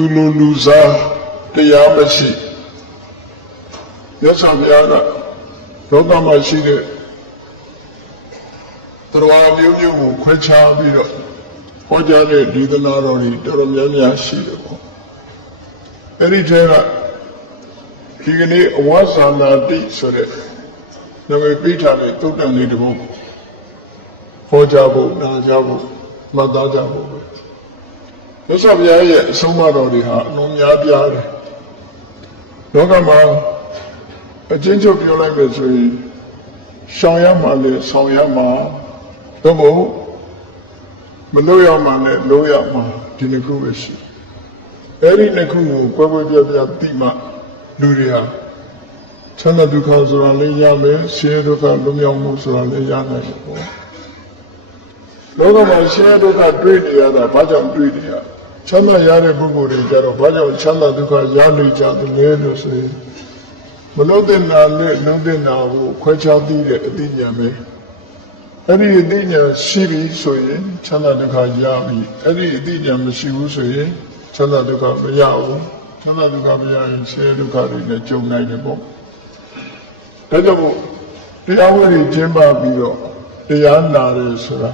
သူလိုလူစားတရားမရှိမြတ်စွာဘုရားကလောကမှာရှိတဲ့တရားမျိုးမျိုးကိုခွဲခြားပြီးတော့ဟောကြားတဲ့ဒေသနာတော်တွေတော်တော်များများရှိတယ်ပေါ့အဲ့ဒီထဲကဒီကနေ့အဝါစာနာတိဆိုတဲ့နာမည်ပေးထားတဲ့သုတ်တန်လေးတစ်ပုဒ်ဟောကြားဖို့နာကြားဖို့မှတ်သားကြဖို့ပဲမြတ်စွာဘုရားရဲ့အဆုံးအမတော်တွေဟာအလုံးများပြားတယ်လောကမှာအချင်းချုပ်ပြောလိုက်မယ်ဆိုရင်ရှောင်ရမှာလေဆောင်ရမှာသို့မဟုတ်မလို့ရမှာနဲ့လို့ရမှာဒီနှစ်ခုပဲရှိအဲ့ဒီနှစ်ခုကိုကွဲကွဲပြားပြားသိမှလူတွေဟာချမ်းသာဒုက္ခဆိုတာလည်းရမယ်ဆင်းရဲဒုက္ခလွတ်မြောက်မှုဆိုတာလည်းရနိုင်တယ်ပေါ့လောကမှာဆင်းရဲဒုက္ခတွေ့နေရတာဘာကြောင့်တွေ့နေရချမ်းသာရတဲ့ပုဂ္ဂိုလ်တွေကြတော့ဘာကြောင့်ချမ်းသာဒုက္ခရနေကြတယ်လဲလို့ဆိုရင်မလို့တဲ့နာနဲ့လုံးတဲ့နာကိုခွဲခြားသိတဲ့အသိဉာဏ်ပဲအဲ့ဒီအသိဉာဏ်ရှိပြီဆိုရင်ချမ်းသာဒုက္ခရပြီအဲ့ဒီအသိဉာဏ်မရှိဘူးဆိုရင်ချမ်းသာဒုက္ခမရဘူးချမ်းသာဒုက္ခမရရင်ဆင်းရဲဒုက္ခတွေနဲ့ကြုံနိုင်တယ်ပေါ့ဒါကြောင့်တရားဝဲတွေကျင်းပပြီးတော့တရားနာတယ်ဆိုတာ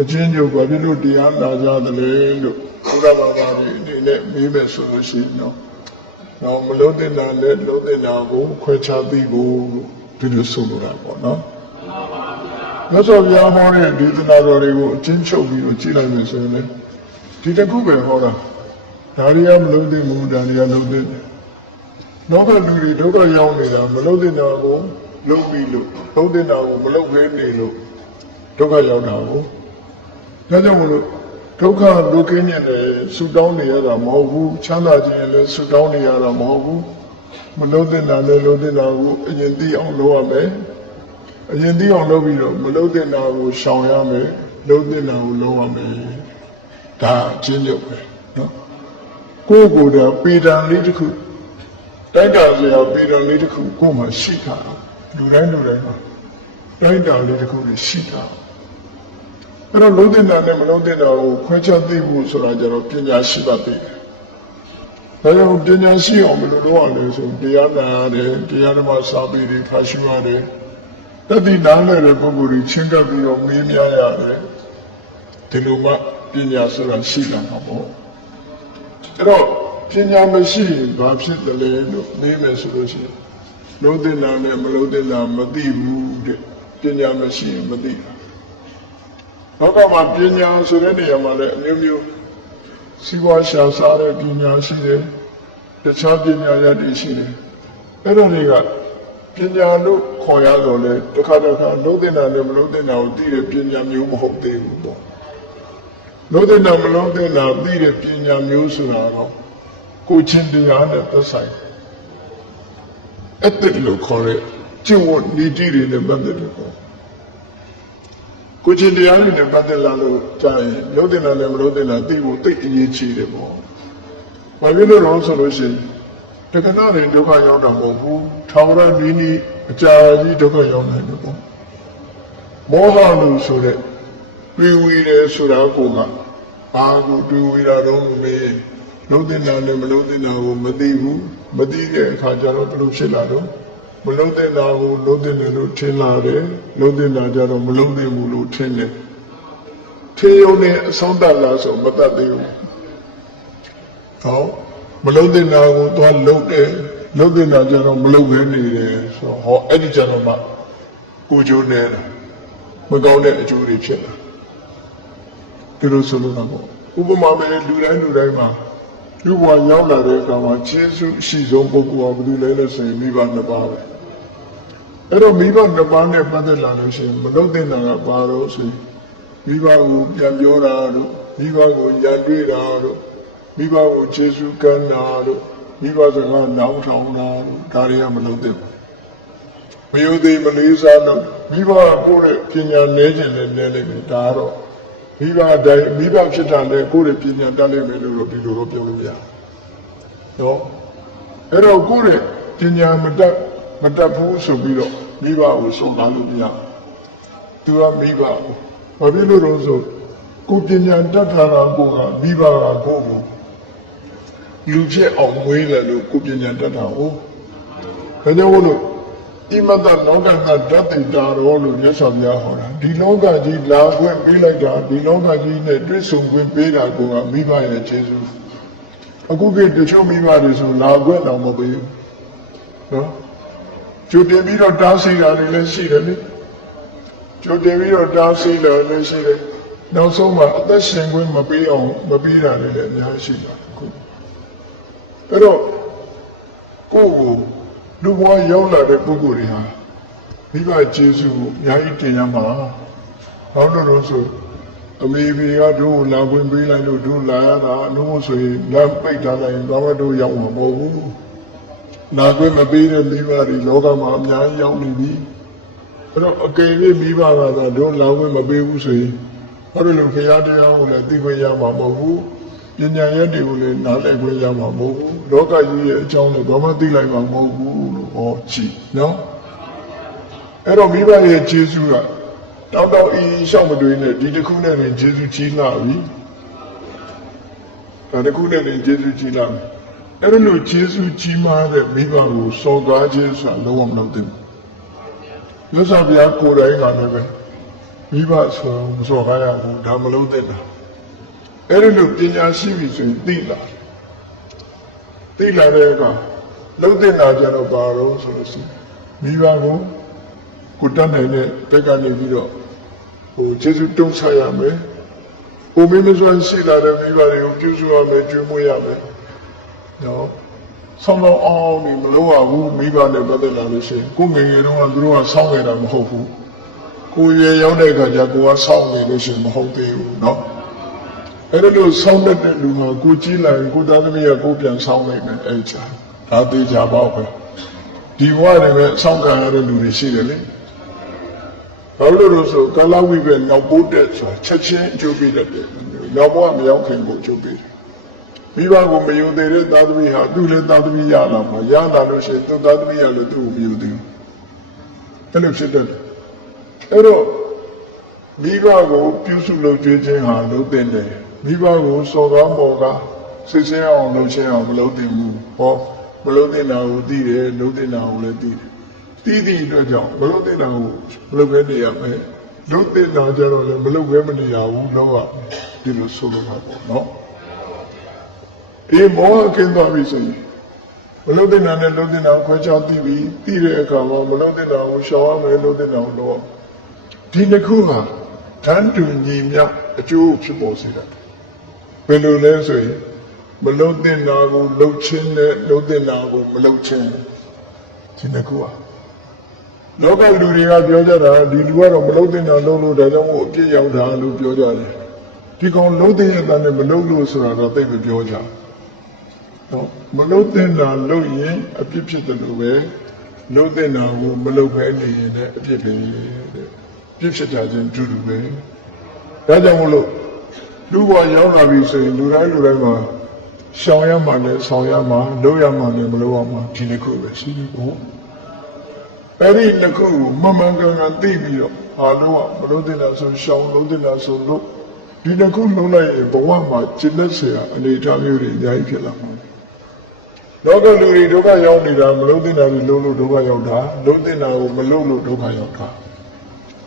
အချင်းချုပ်ဘာဖြစ်လို့တရားနာကြသလဲလို့ဘုရားဘာသာတွေအနေနဲ့မေးမယ်ဆိုလို့ရှိရင်တော့မလို့တဲ့နာနဲ့လို့တဲ့နာကိုခွဲခြားသိဖို့ဒီလိုဆိုလိုတာပေါ့နော်မြတ်စွာဘုရားဟောတဲ့ဒေသနာတော်တွေကိုအချင်းချုပ်ပြီးတော့ကြည့်လိုက်မယ်ဆိုရင်လည်းဒီတစ်ခုပဲဟောတာဒါတွေကမလို့တဲ့မူဒါတွေကလို့တဲ့နောက်ကလူတွေဒုက္ခရောက်နေတာမလို့တဲ့နာကိုလုံးပြီးလို့လုံးတဲ့နာကိုမလို့ခဲနေလို့ဒုက္ခရောက်တာကိုဒါကြောင့်မလို့ဒုက္ခဒုက္ခနဲ့ဆူတောင်းနေရတာမဟုတ်ဘူးချမ်းသာခြင်းလည်းဆူတောင်းနေရတာမဟုတ်ဘူးမလို့တဲ့နာလည်းလို့တဲ့နာကိုအရင်သိအောင်လုပ်ရမယ်အရင်သိအောင်လုပ်ပြီးတော့မလို့တဲ့နာကိုရှောင်ရမယ်လို့တဲ့နာကိုလုပ်ရမယ်ဒါအချင်းချုပ်ပဲနော်ကိုယ့်ကိုယ်တော့ပေတံလေးတစ်ခုတိုက်တာဆိုတော့ပေတံလေးတစ်ခုကိုယ်မှာရှိတာလူတိုင်းမှာတိုက်တာလေးတစ်ခုရှိတာအဲ့တော့လုံးတဲ့နာနဲ့မလုံးတဲ့နာကိုခွဲခြားသိဖို့ဆိုတာကြတော့ပညာရှိပါသေးတယ်။ဒါကြောင့်ပညာရှိအောင်ဘယ်လိုလုပ်ရလဲဆိုတရားနာရတယ်တရားဓမ္မစာပေတွေဖတ်ရှုရတယ်တတိနားလည်းတဲ့ပုဂ္ဂိုလ်တွေချင်းကပ်ပြီးတော့မေးမြန်းရတယ်ဒီလိုမှပညာဆိုတာရှိလာမှာပေါ့အဲ့တော့ပညာမရှိရင်ဘာဖြစ်တယ်လဲလို့မေးမယ်ဆိုလို့ရှိရင်လုံးတဲ့နာနဲ့မလုံးတဲ့နာမသိဘူးတဲ့ပညာမရှိရင်မသိဘူးလောကမှာပညာဆိုတဲ့နေရာမှာလည်းအမျိုးမျိုးစီးပွားရှာစားတဲ့ပညာရှိတယ်တခြားပညာရည်ရှိတယ်အဲ့ဒါတွေကပညာလို့ခေါ်ရတော့လေတစ်ခါလုံးတဲ့နာနဲ့မလုံးတဲ့နာကိုသိတဲ့ပညာမျိုးမဟုတ်သေးဘူးပေါ့လုံးတဲ့နာမလုံးတဲ့နာသိတဲ့ပညာမျိုးဆိုတာတော့ကိုချင်းတရားနဲ့သက်ဆိုင်အဲ့ဒါလို့ခေါ်တဲ့ကျင့်ဝတ်နည်းတွေနဲ့ပတ်သက်တယ်ပေါ့ကိုချင်းတရားတွေနဲ့ပတ်သက်လာလို့ကြာရင်လုံးတင်တာလည်းမလုံးတင်တာသိဖို့သိအရေးကြီးတယ်ပေါ့။ဘာဖြစ်လို့လဲဆိုလို့ရှိရင်တက္ကနာတွေဒုက္ခရောက်တာမဟုတ်ဘူး။ထောင်ရနည်းနည်းအကြာကြီးဒုက္ခရောက်နိုင်တယ်ပေါ့။မောဟလို့ဆိုတဲ့တွေးဝေတယ်ဆိုတာကဘာကိုတွေးဝေတာတော့မေးလုံးတင်တာလည်းမလုံးတင်တာကိုမသိဘူး။မသိတဲ့အခါကျတော့ဘယ်လိုဖြစ်လာတော့မလုံးတဲ့နာကိုလုံးတဲ့တယ်လို့ထင်လာတယ်လုံးတဲ့နာကြတော့မလုံးတဲ့ဘူးလို့ထင်တယ်ထင်ရုံနဲ့အဆုံးသတ်လားဆိုမတတ်သေးဘူးဟောမလုံးတဲ့နာကိုသွားလုံးတယ်လုံးတဲ့နာကြတော့မလုံးဘဲနေတယ်ဆိုဟောအဲ့ဒီကြတော့မှကိုကျိုးနေတာမကောင်းတဲ့အကျိုးတွေဖြစ်လာဒီလိုဆိုလို့တော့ဥပမာပဲလူတိုင်းမှာလူဘဝရောက်လာတဲ့အခါမှာကျေးဇူးအရှိဆုံးပုဂ္ဂိုလ်ကဘယ်သူလဲလို့ဆိုရင်မိဘနှစ်ပါးပဲအဲ့တော့မိဘနှစ်ပါးနဲ့ပတ်သက်လာလို့ရှိရင်မလုပ်တဲ့နာကဘာလို့ဆိုရင်မိဘကိုပြန်ပြောတာတို့မိဘကိုရန်တွေ့တာတို့မိဘကိုကျေးဇူးကမ်းတာတို့မိဘစကားနောင်ဆောင်တာတို့ဒါတွေကမလုပ်တဲ့မယုံသေးမလေးစားလို့မိဘကိုယ့်ရဲ့ပညာနည်းခြင်းနဲ့နည်းလိမ့်မယ်ဒါတော့မိဘတိုင်းမိဘဖြစ်တာနဲ့ကိုယ့်ရဲ့ပညာတတ်လိမ့်မယ်လို့ဒီလိုတော့ပြောလို့မရဘူးနော်အဲ့တော့ကိုယ့်ရဲ့ပညာမတတ်ဘူးဆိုပြီးတော့မိဘကိုဆုံးကားလို့မရသူကမိဘကိုဘာဖြစ်လို့လဲဆိုကိုပညာတတ်တာကမိဘကကိုယ်ကို လူဖြစ်အောင်မွေးတယ်လို့ကိုပညာတတ်တာ哦ဒါကြောင့်မို့လို့ဣမတလောကကဓာတ်တိတာတော်လို့မြတ်စွာဘုရားဟောတာဒီလောကကြီးလာခွင့်ပေးလိုက်တာဒီလောကကြီးနဲ့တွေ့ဆုံခွင့်ပေးတာကမိဘရဲ့ကျေးဇူးအခုကတချို့မိဘတွေဆိုလာခွင့်တော့မပေးဘူးနော်ကျိုးတင်ပြီးတော့တားဆီးတာတွေလည်းရှိတယ်လေကျိုးတင်ပြီးတော့တားဆီးတာလည်းရှိတယ်နောက်ဆုံးမှာအသက်ရှင်ခွင့်မပေးအောင်မပေးတာလည်းအများကြီးရှိပါတယ်ခုအဲ့တော့ကိုယ်ကိုလူဘဝရောက်လာတဲ့ပုဂ္ဂိုလ်တွေဟာမိဘကျေးဇူးကိုအများကြီးတင်ရမှာဘာလို့ဆိုအမေဖေကတို့လာခွင့်ပေးလိုက်လို့တို့လာရတာအလို့ဆိုရင်လက်ပိတ်ထားလိုက်ရင်ဘာမှတို့ရောက်မှာမဟုတ်ဘူးလာခွင့်မပေးတဲ့မိဘတွေလောကမှာအများကြီးရောက်နေပြီအဲ့တော့အကယ်၍မိဘကသာတို့လာခွင့်မပေးဘူးဆိုရင်ဘာလို့လဲဖရာတရားကိုလည်းသိခွင့်ရမှာမဟုတ်ဘူးပညာရက်တွေကိုလည်းနားလည်ခွင့်ရမှာမဟုတ်ဘူးလောကကြီးရဲ့အကြောင်းလည်းဘာမှသိလိုက်မှာမဟုတ်ဘူးလို့ဟောကြည့်နော်အဲ့တော့မိဘရဲ့ကျေးဇူးကတောက်ရှောက်မတွေးနဲ့ဒီတစ်ခုနဲ့လည်းကျေးဇူးကြီးလာပြီဒါတစ်ခုနဲ့လည်းကျေးဇူးကြီးလာပြီအဲ့လိုကျေးဇူးကြီးမားတဲ့မိဘကိုစော်ကားခြင်းဆိုတာလုံးဝမလုပ်သင့်ဘူးမြတ်စွာဘုရားကိုယ်တိုင်ကလည်းပဲမိဘဆိုမစော်ကားရဘူးဒါမလုပ်သင့်တာအဲ့ဒီလိုပညာရှိပြီဆိုရင်သိလာတဲ့အခါလုံးသင့်တာကြတော့ဘာလို့ဆိုလို့ရှိရင်မိဘကိုတတ်နိုင်တဲ့ဘက်ကနေပြီးတော့ကျေးဇူးတုံးချရမယ်။မိမစွမ်းရှိလာတဲ့မိဘတွေကိုပြုစုရမယ်ကျွေးမွေးရမယ်။နော်။ဆောင်းတော့အောင်နေမလို့ရဘူးမိဘနဲ့ပတ်သက်လာလို့ရှိရင်ကိုငယ်ငယ်တုန်းကသူတို့ကဆောင်းနေတာမဟုတ်ဘူး။ကိုရွယ်ရောက်တဲ့အခါကျကိုကဆောင်းနေလို့ရှိရင်မဟုတ်သေးဘူးနော်။အဲ့လိုဆောင်းတဲ့လူကကိုကြီးလာရင်ကိုသားသမီးကကိုပြန်ဆောင်းနိုင်မယ်အဲ့ချာ။ဒါသေးချာပေါ့ပဲ။ဒီဘဝတွေပဲဆောင်းခံရတဲ့လူတွေရှိတယ်လေ။ဘာလို့လဲဆိုကာလဝိပဲနောက်ပိုးတဲ့ဆိုချက်ချင်းအကျိုးပေးတတ်တယ်နောက်ဘဝမရောက်ခင်ကိုအကျိုးပေးတယ်မိဘကိုမယုံသေးတဲ့သားသမီးဟာသူ့လည်းသားသမီးရလာမှာရလာလို့ရှိရင်သူ့သားသမီးရလည်းသူ့ကိုမယုံသေးဘူးအဲ့လိုဖြစ်တတ်တယ်အဲ့တော့မိဘကိုပြုစုလုပ်ကြွေးခြင်းဟာလုပ်တဲ့တယ်မိဘကိုစော်ကားမော်ကားစစ်စင်းအောင်လုပ်ခြင်းအောင်မလုပ်သင့်ဘူးဟောမလုပ်သင့်တာကိုသိတယ်လုပ်သင့်တာကိုလည်းသိတယ်တီးတီးအတွက်ကြောင့်မလုပ်တဲ့တာကိုမလုပ်ဘဲနေရမယ်လုပ်တဲ့တာကြတော့လည်းမလုပ်ဘဲမနေရဘူးတော့ဒီလိုဆိုလိုတာပေါ့နော်ဒီမောဟကင်းသွားပြီဆိုရင်မလုပ်တဲ့တာနဲ့လုပ်တဲ့တာကိုခွဲခြားသိပြီးသိတဲ့အခါမှာမလုပ်တဲ့တာကိုရှောင်ရမယ်လုပ်တဲ့တာကိုတော့ဒီတစ်ခုဟာဓာတ်တူညီမြောက်အကျိုးဖြစ်ပေါ်စေတာဘယ်လိုလဲဆိုရင်မလုပ်တဲ့တာကိုလုပ်ခြင်းနဲ့လုပ်တဲ့တာကိုမလုပ်ခြင်းဒီတစ်ခုဟာလောကလူတွေကပြောကြတာဒီလူကတော့မလုံးတင်တာလုံးလို့ဒါကြောင့်မို့အပြစ်ရောက်တာလို့ပြောကြတယ်ဒီကောင်လုံးတင်ရတဲ့နဲ့မလုံးလို့ဆိုတာတော့သိမပြောကြနော်မလုံးတင်တာလုံးရင်အပြစ်ဖြစ်တယ်လို့ပဲလုံးတင်တာကိုမလုံးပဲနေရင်လည်းအပြစ်ပဲတဲ့ပြစ်ဖြစ်တာချင်းတူတူပဲဒါကြောင့်မို့လို့လူဘဝရောက်လာပြီဆိုရင်လူတိုင်းမှာရှောင်ရမှလည်းဆောင်ရမှလုံးရမှလည်းမလုံးရမှဒီတစ်ခုပဲရှိတယ်ပေါ့အဲ့ဒီနှစ်ခုကိုမမှန်ကန်ကန်သိပြီးတော့ဟာလို့မလို့တင်တာဆိုရှောင်းလို့တင်တာဆိုလို့ဒီနှစ်ခုလုံးလိုက်ရင်ဘဝမှာကျင့်သက်เสียအနေအထားမျိုးတွေအများကြီးဖြစ်လာမှာလောကလူတွေဒုက္ခရောက်နေတာမလို့တင်တာတွေလုံးလို့ဒုက္ခရောက်တာလုံးတင်တာကိုမလုံးလို့ဒုက္ခရောက်တာ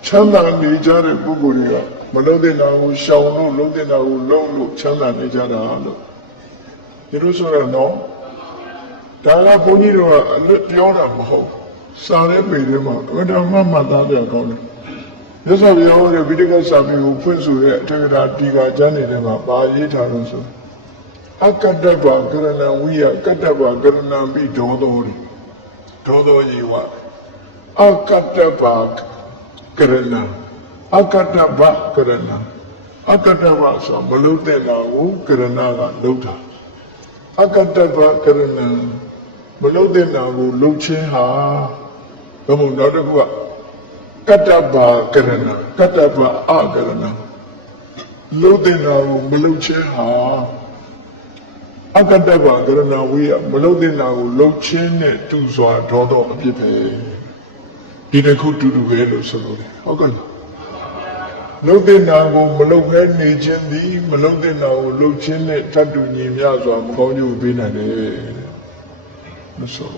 ချမ်းသာနေကြတဲ့ပုဂ္ဂိုလ်တွေကမလို့တင်တာကိုရှောင်းလို့လုံးတင်တာကိုလုံးလို့ချမ်းသာနေကြတာလို့ဒီလိုဆိုတော့ဒါကဘုန်းကြီးတို့ကအလွတ်ပြောတာမဟုတ်စာရဲပေထဲမှာအမှန်မှတ်သားပြကောင်းတယ်။မြတ်စွာဘုရားရဲ့ဗိဒကစာပေကိုဖွင့်ဆိုတဲ့အထေရတီကာကျမ်းတွေမှာပါရေးထားလို့ဆိုအကတ္တဗာကရဏဝိယကတ္တဗာကရဏပိဒေါသောရိဒေါသောယေဝအကတ္တဗာကရဏအကတ္တဗာကရဏအကတ္တဗာဆိုမလုံးတဲ့တာကိုကရဏကလုံးတာအကတ္တဗာကရဏမလုံးတဲ့တာကိုလုံးချင်းဟာဘုံနောက်တစ်ခုကကတ္တဗာကရဏကတ္တဗာအကရဏလုံးတဲ့တာကိုမလုံးချင်းဟာအကတ္တဗာကရဏဝိယမလုံးတဲ့တာကိုလုံးချင်းနဲ့တူစွာဒေါသောအပြစ်ပဲဒီတစ်ခုတူတူပဲလို့ဆိုလို့ဟုတ်ကဲ့ လုံးတဲ့နာကိုမလုံးခဲနေခြင်းသည်မလုံးတဲ့နာကိုလှုပ်ခြင်းနဲ့တတ်တူညီမျှစွာမကောင်းကျိုးပေးနိုင်တယ်မဆို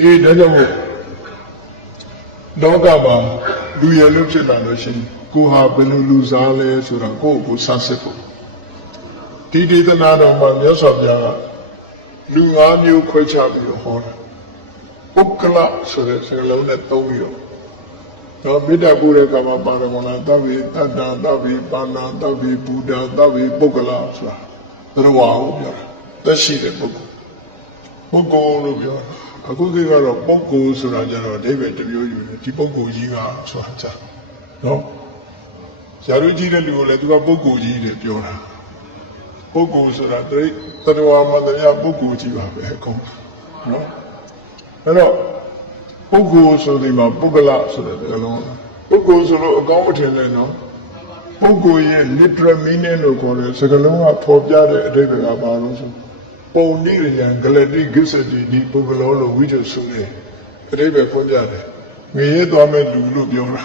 အေးဒါကြောင့်လောကမှာလူရလို့ဖြစ်လာလို့ရှိရင်ကိုဟာဘယ်လိုလူစားလဲဆိုတာကိုယ့်ကိုဆန်းစစ်ဖို့ဒီဒေသနာတော်မှာမြတ်စွာဘုရားကလူ၅မျိုးခွဲခြားပြီးတော့ဟောတာပုဂ္ဂလဆိုတဲ့စကားလုံးနဲ့သုံးပြီးတော့မေတ္တာပို့တဲ့ကမှာပါရမလားသဗ္ဗေတတ္တာသဗ္ဗေပါဏာသဗ္ဗေဘုဒ္ဓသဗ္ဗေပုဂ္ဂလဆိုတာသရဝါကိုပြောတာသက်ရှိတဲ့ပုဂ္ဂိုလ်လို့ပြောတာအခုခေတ်ကတော့ပုဂ္ဂိုလ်ဆိုတာကြတော့အဓိပ္ပာယ်တစ်မျိုးယူတယ်ဒီပုဂ္ဂိုလ်ကြီးကဆိုတာကြနော်ဇာတုကြီးတဲ့လူကိုလည်းသူကပုဂ္ဂိုလ်ကြီးတယ်ပြောတာပုဂ္ဂိုလ်ဆိုတာတရဝါမတရားပုဂ္ဂိုလ်ကြီးပါပဲအကုန်နော်အဲ့တော့ပုဂ္ဂိုလ်ဆိုဒီမှာပုဂ္ဂလဆိုတဲ့စကားလုံးပုဂ္ဂိုလ်ဆိုလို့အကောင်းမထင်နဲ့နော်ပုဂ္ဂိုလ်ရဲ့ literal meaning လို့ခေါ်တဲ့စကားလုံးကဖော်ပြတဲ့အဓိပ္ပာယ်ကဘာလို့ဆိုပုံနိရိယံဂလတိဂစ္ဆတိဒီပုဂ္ဂလောလို့ဝိဇ္ဇဆိုတယ်အဓိပ္ပာယ်ဖွင့်ပြတယ်ငရေသွားမဲ့လူလို့ပြောတာ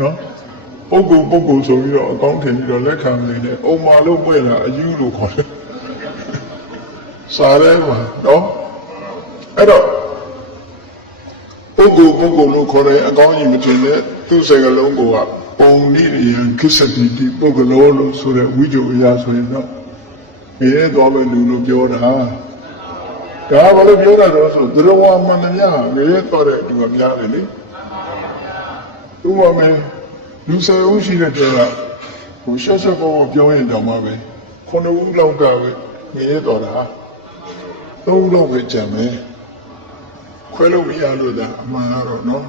နော်ပုဂ္ဂိုလ်ဆိုပြီးတော့အကောင်းထင်ပြီးတော့လက်ခံနေတယ်အုံမာလို့ပွင့်လာအယူလို့ခေါ်တယ်စားရဲမှာနော်အဲ့တော့ပုဂ္ဂိုလ်လို့ခေါ်တဲ့အကောင်းကြီးမထင်တဲ့သူ့စကားလုံးကပုံနိရိယံဂစ္ဆတိဒီပုဂ္ဂလောလို့ဆိုတဲ့ဝိဇ္ဇအရာဆိုရင်တော့ရဲသွားမဲ့လူလို့ပြောတာဒါဘာလို့ပြောတာလဲဆိုသရဝါမန္တမြရဲသွားတဲ့လူကများတယ်လေဥပမာလူစေဦးရှိတဲ့တဲကဟိုရှက်ရှက်ပေါ်ပြောရင်တောင်မှပဲ9ဦးလောက်ကပဲရဲသွားတာ3ဦးလောက်ပဲကြံမယ်ခွဲလို့မရလို့ဒါအမှန်ကတော့နော်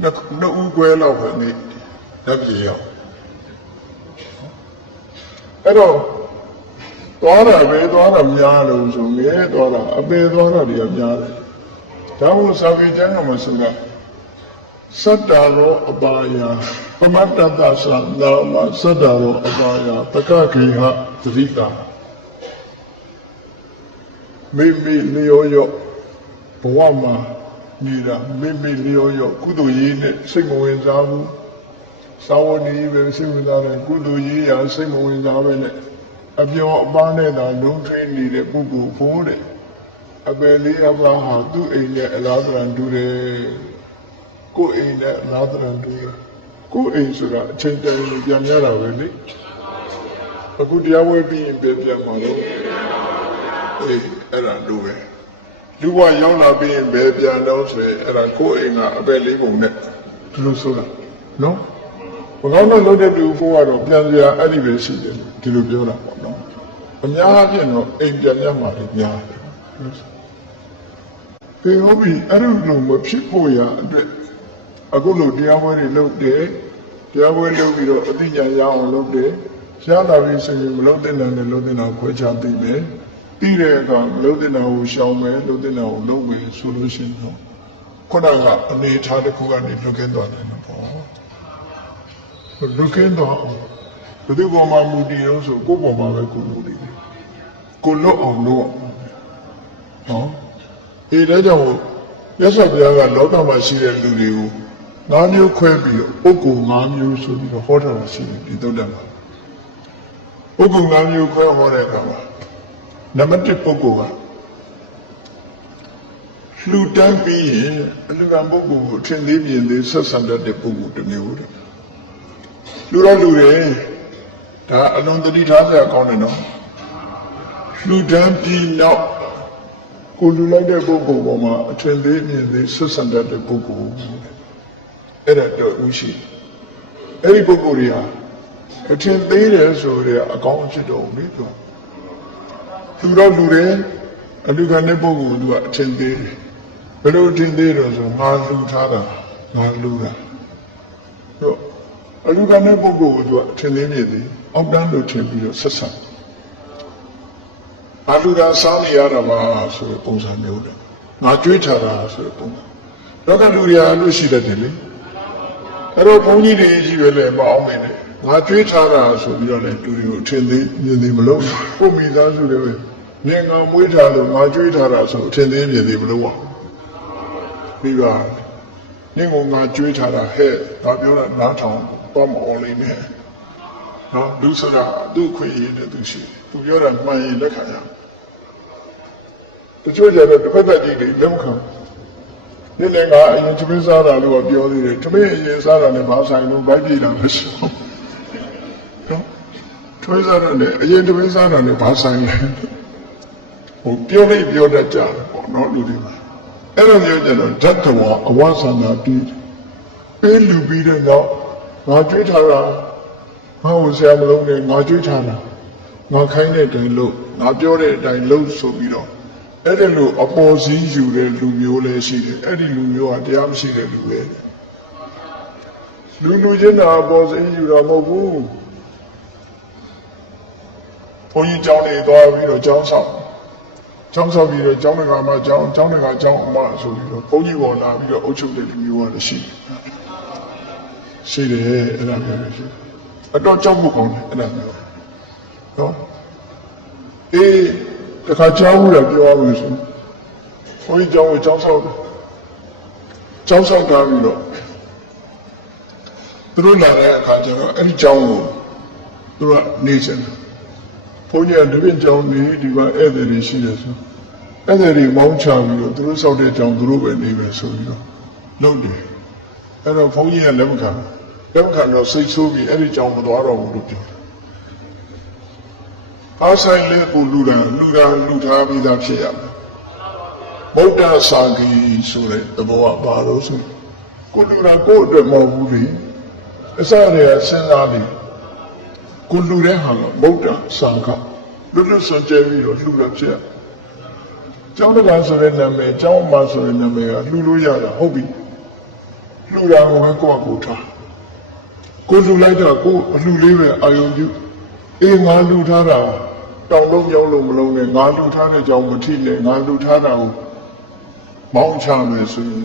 နှစ်ဦးခွဲလောက်ပဲနေတက်ပြေရောက်အဲ့တော့သွားတာများလို့ဆိုရဲသွားတာအပေသွားတာတွေကများတယ်ဒါမို့စာပေကျမ်းကမဆိုတာစတ္တရောအပါယပမတ္တသသနာမစတ္တရောအပါယတက္ကခေဟသတိကာမိလျောရောဘဝမှာနေတာမိလျောရောကုသိုလ်ရေးနဲ့စိတ်မဝင်စားဘူးသာဝတိပဲစိတ်ဝင်စားတယ်ကုသိုလ်ရေးရာစိတ်မဝင်စားပဲနဲ့အပြောအပန်းနဲ့သာလုံးထွေးနေတဲ့ပုဂ္ဂိုလ်ဖို့တဲ့အပယ်လေးအပါးဟာသူ့အိမ်နဲ့အလားတန်တူတယ်ကိုယ်အိမ်နဲ့အလားတန်တူတယ်ကိုယ်အိမ်ဆိုတာအချိန်တန်ပြန်ရတာပဲလေအခုတရားဝဲပြီးရင်ပြန်မှာတော့အေးအဲ့ဒါလိုပဲလူဘဝရောက်လာပြီးရင်ပြန်တော့ဆိုရင်အဲ့ဒါကိုယ်အိမ်ကအပယ်လေးပုံနဲ့ဒီလိုဆိုတာနော်ဘယ်တော့မှလုပ်တဲ့လူဖို့ကတော့ပြန်စရာအဲ့ဒီပဲရှိတယ်ဒီလိုပြောတာပေါ့နော်အများအားဖြင့်တော့အိမ်ပြန်ရမှာလေများတယ်ဒီလိုပြီးအဲ့လိုမဖြစ်ဖို့ရအတွက်အခုလိုတရားပွဲတွေလုပ်တယ်တရားပွဲလုပ်ပြီးတော့အသိဉာဏ်ရအောင်လုပ်တယ်ရလာပြီးဆိုရင်မလုပ်တဲ့နဲ့လုပ်တဲ့နောက်ခွဲခြားသိမယ်ပြီးတဲ့အခါမလုပ်တဲ့နောက်ကိုရှောင်မယ်လုပ်တဲ့နောက်ကိုလုပ်မယ်ဆိုလို့ရှိရင်တော့ခုနကအနေထားတစ်ခုကနေလွတ်ကင်းသွားတယ်နော်ပေါ့လွတ်ကင်းသွားအောင်ဘယ်သူပေါ်မှာမူတည်လို့ဆိုကိုယ့်ပေါ်မှာပဲကိုယ်မူတည်တယ်ကိုလွတ်အောင်လုပ်နော်ဒီတဲ့ကြောင့်မြတ်စွာဘုရားကလောကမှာရှိတဲ့လူတွေကို၅မျိုးခွဲပြီးတော့ပုဂ္ဂိုလ်၅မျိုးဆိုပြီးတော့ဟောထားတာရှိတယ်ဒီသုတ္တမှာပုဂ္ဂိုလ်၅မျိုးခွဲဟောတဲ့အခါမှာနံပါတ်1ပုဂ္ဂိုလ်ကလူတန်းပြီးရင်အလူကံပုဂ္ဂိုလ်ကိုအထင်သေးမြင်သေးဆက်ဆံတတ်တဲ့ပုဂ္ဂိုလ်တစ်မျိုးတဲ့လူတော်လူတွေဒါအလုံးသတိထားစရာကောင်းတယ်နော်လူတန်းပြီးနောက်ကိုလူလိုက်တဲ့ပုဂ္ဂိုလ်ပေါ်မှာအထင်သေးမြင်သေးဆက်ဆံတတ်တဲ့ပုဂ္ဂိုလ်အဲ့ဒါတော့ဥရှိအဲ့ဒီပုဂ္ဂိုလ်တွေဟာအထင်သေးတယ်ဆိုတဲ့အကောင်းအဖြစ်တော့လေသူတော့လူတွေအလူခံတဲ့ပုဂ္ဂိုလ်ကအထင်သေးတယ်ဘယ်လိုအထင်သေးတော့ဆိုငါလူထားတာငါလူတာတော့အလူခံတဲ့ပုဂ္ဂိုလ်ကအထင်သေးနေသည်အောက်တန်းလို့ထင်ပြီးတော့ဆက်ဆံငါလူတာစားနေရတာပါဆိုတဲ့ပုံစံမျိုးတဲ့ငါကြွေးထားတာဆိုတဲ့ပုံစံတော့ကလူတွေအားလို့ရှိတတ်တယ်လေအဲ့တော့ဘုန်းကြီးတွေကြီးပဲလေမအောင်မင်းနဲ့ငါကြွေးထားတာဆိုပြီးတော့လည်းလူတွေကိုထင်သေးမြင်သေးမလို့ကိုမိသားစုတွေပဲငင်ငါမွေးထားလို့ငါကြွေးထားတာဆိုအထင်သေးမြင်သေးမလို့ပါပြီးပါ နင့်ကိုငါကြွေးထားတာဟဲ့ငါပြောတာနားထောင်တော့မအောင်လိမ့်မယ်နော်လူဆိုတာသူ့ခွင့်ရည်နဲ့သူရှိသူပြောတာမှန်ရင်လက်ခံရတချို့ကြတော့တစ်ဖက်သက်ကြီးတွေလက်မခံနင့်လည်းငါအရင်သမင်းစားတာလို့ပြောသေးတယ်သမင်းအရင်စားတာနဲ့ဘာဆိုင်လို့ဗိုက်ပြေးတာမရှိဘူးနော်သမင်းစားတာနဲ့အရင်သမင်းစားတာနဲ့ဘာဆိုင်လဲဟိုပြောလိုက်ပြောတတ်ကြတယ်ပေါ့နော်လူတွေမှာအဲ့လိုမျိုးကျတော့ဓာတ်တော်အဝဆန္ဒပြီးပေးလူပြီးတဲ့နောက်ငါကြွေးထားတာငါ့ကိုဆရာမလုံးနဲ့ငါကြွေးထားတာငါခိုင်းတဲ့အတိုင်းလုပ်ငါပြောတဲ့အတိုင်းလုပ်ဆိုပြီးတော့အဲ့ဒီလိုအပေါ်စီးယူတဲ့လူမျိုးလည်းရှိတယ်အဲ့ဒီလူမျိုးကတရားမရှိတဲ့လူပဲလူချင်းတာအပေါ်စီးယူတာမဟုတ်ဘူးဘုန်းကြီးကျောင်းနေသွားပြီးတော့ကျောင်းဆောင်ပြီးတော့ကျောင်းတကာမှာကျောင်းတကာကျောင်းအမဆိုပြီးတော့ဘုန်းကြီးပေါ်လာပြီးတော့အုပ်ချုပ်တဲ့လူမျိုးကလည်းရှိတယ်အဲ့ဒါမျိုးလည်းရှိအတော့ကြောက်ဖို့ကောင်းတယ်အဲ့ဒါမျိုးနော်အေးတခါကြောင်းလို့ပြောရမယ်ဆိုဘုန်းကြီးကျောင်းကိုကျောင်းဆောင်ထားပြီးတော့သူတို့လာတဲ့အခါကျတော့အဲ့ဒီကျောင်းကိုသူကနေစတယ်ဘုန်းကြီးကတပည့်ကျောင်းနေဒီမှာဧည့်သည်တွေရှိတယ်ဆိုဧည့်သည်တွေမောင်းချပြီးတော့သူတို့စောက်တဲ့ကျောင်းသူတို့ပဲနေပဲဆိုပြီးတော့လုပ်တယ်အဲ့တော့ဘုန်းကြီးကလက်မခံတော့စိတ်ဆိုးပြီးအဲ့ဒီကျောင်းမသွားတော့ဘူးလို့ပြောတယ်အားဆိုင်လေးကိုလူထားပြီးသားဖြစ်ရမယ်ဗုဒ္ဓစာဂီဆိုတဲ့သဘောကဘာလို့ဆိုကိုလူတာကိုအတွက်မဟုတ်ဘူးလေအစတွေကစဉ်းစားပြီးကိုလူတဲ့ဟာကဗုဒ္ဓဆံကလွတ်ဆွန်ကျဲပြီးတော့လှူတာဖြစ်ကျောင်းတကာဆိုတဲ့နာမည်ကျောင်းအမဆိုတဲ့နာမည်ကလှူလို့ရတာဟုတ်ပြီလှူတာကိုပဲကိုယ့်အကူထားကိုလှူလိုက်တော့ကိုအလှူလေးပဲအာယုံပြုအေးငါလှူထားတာတောင်လုံးမြောင်းလုံးမလုံးနဲ့ငါလှူထားတဲ့ကြောင့်မထိနဲ့ငါလှူထားတာကိုမောင်းချမယ်ဆိုရင်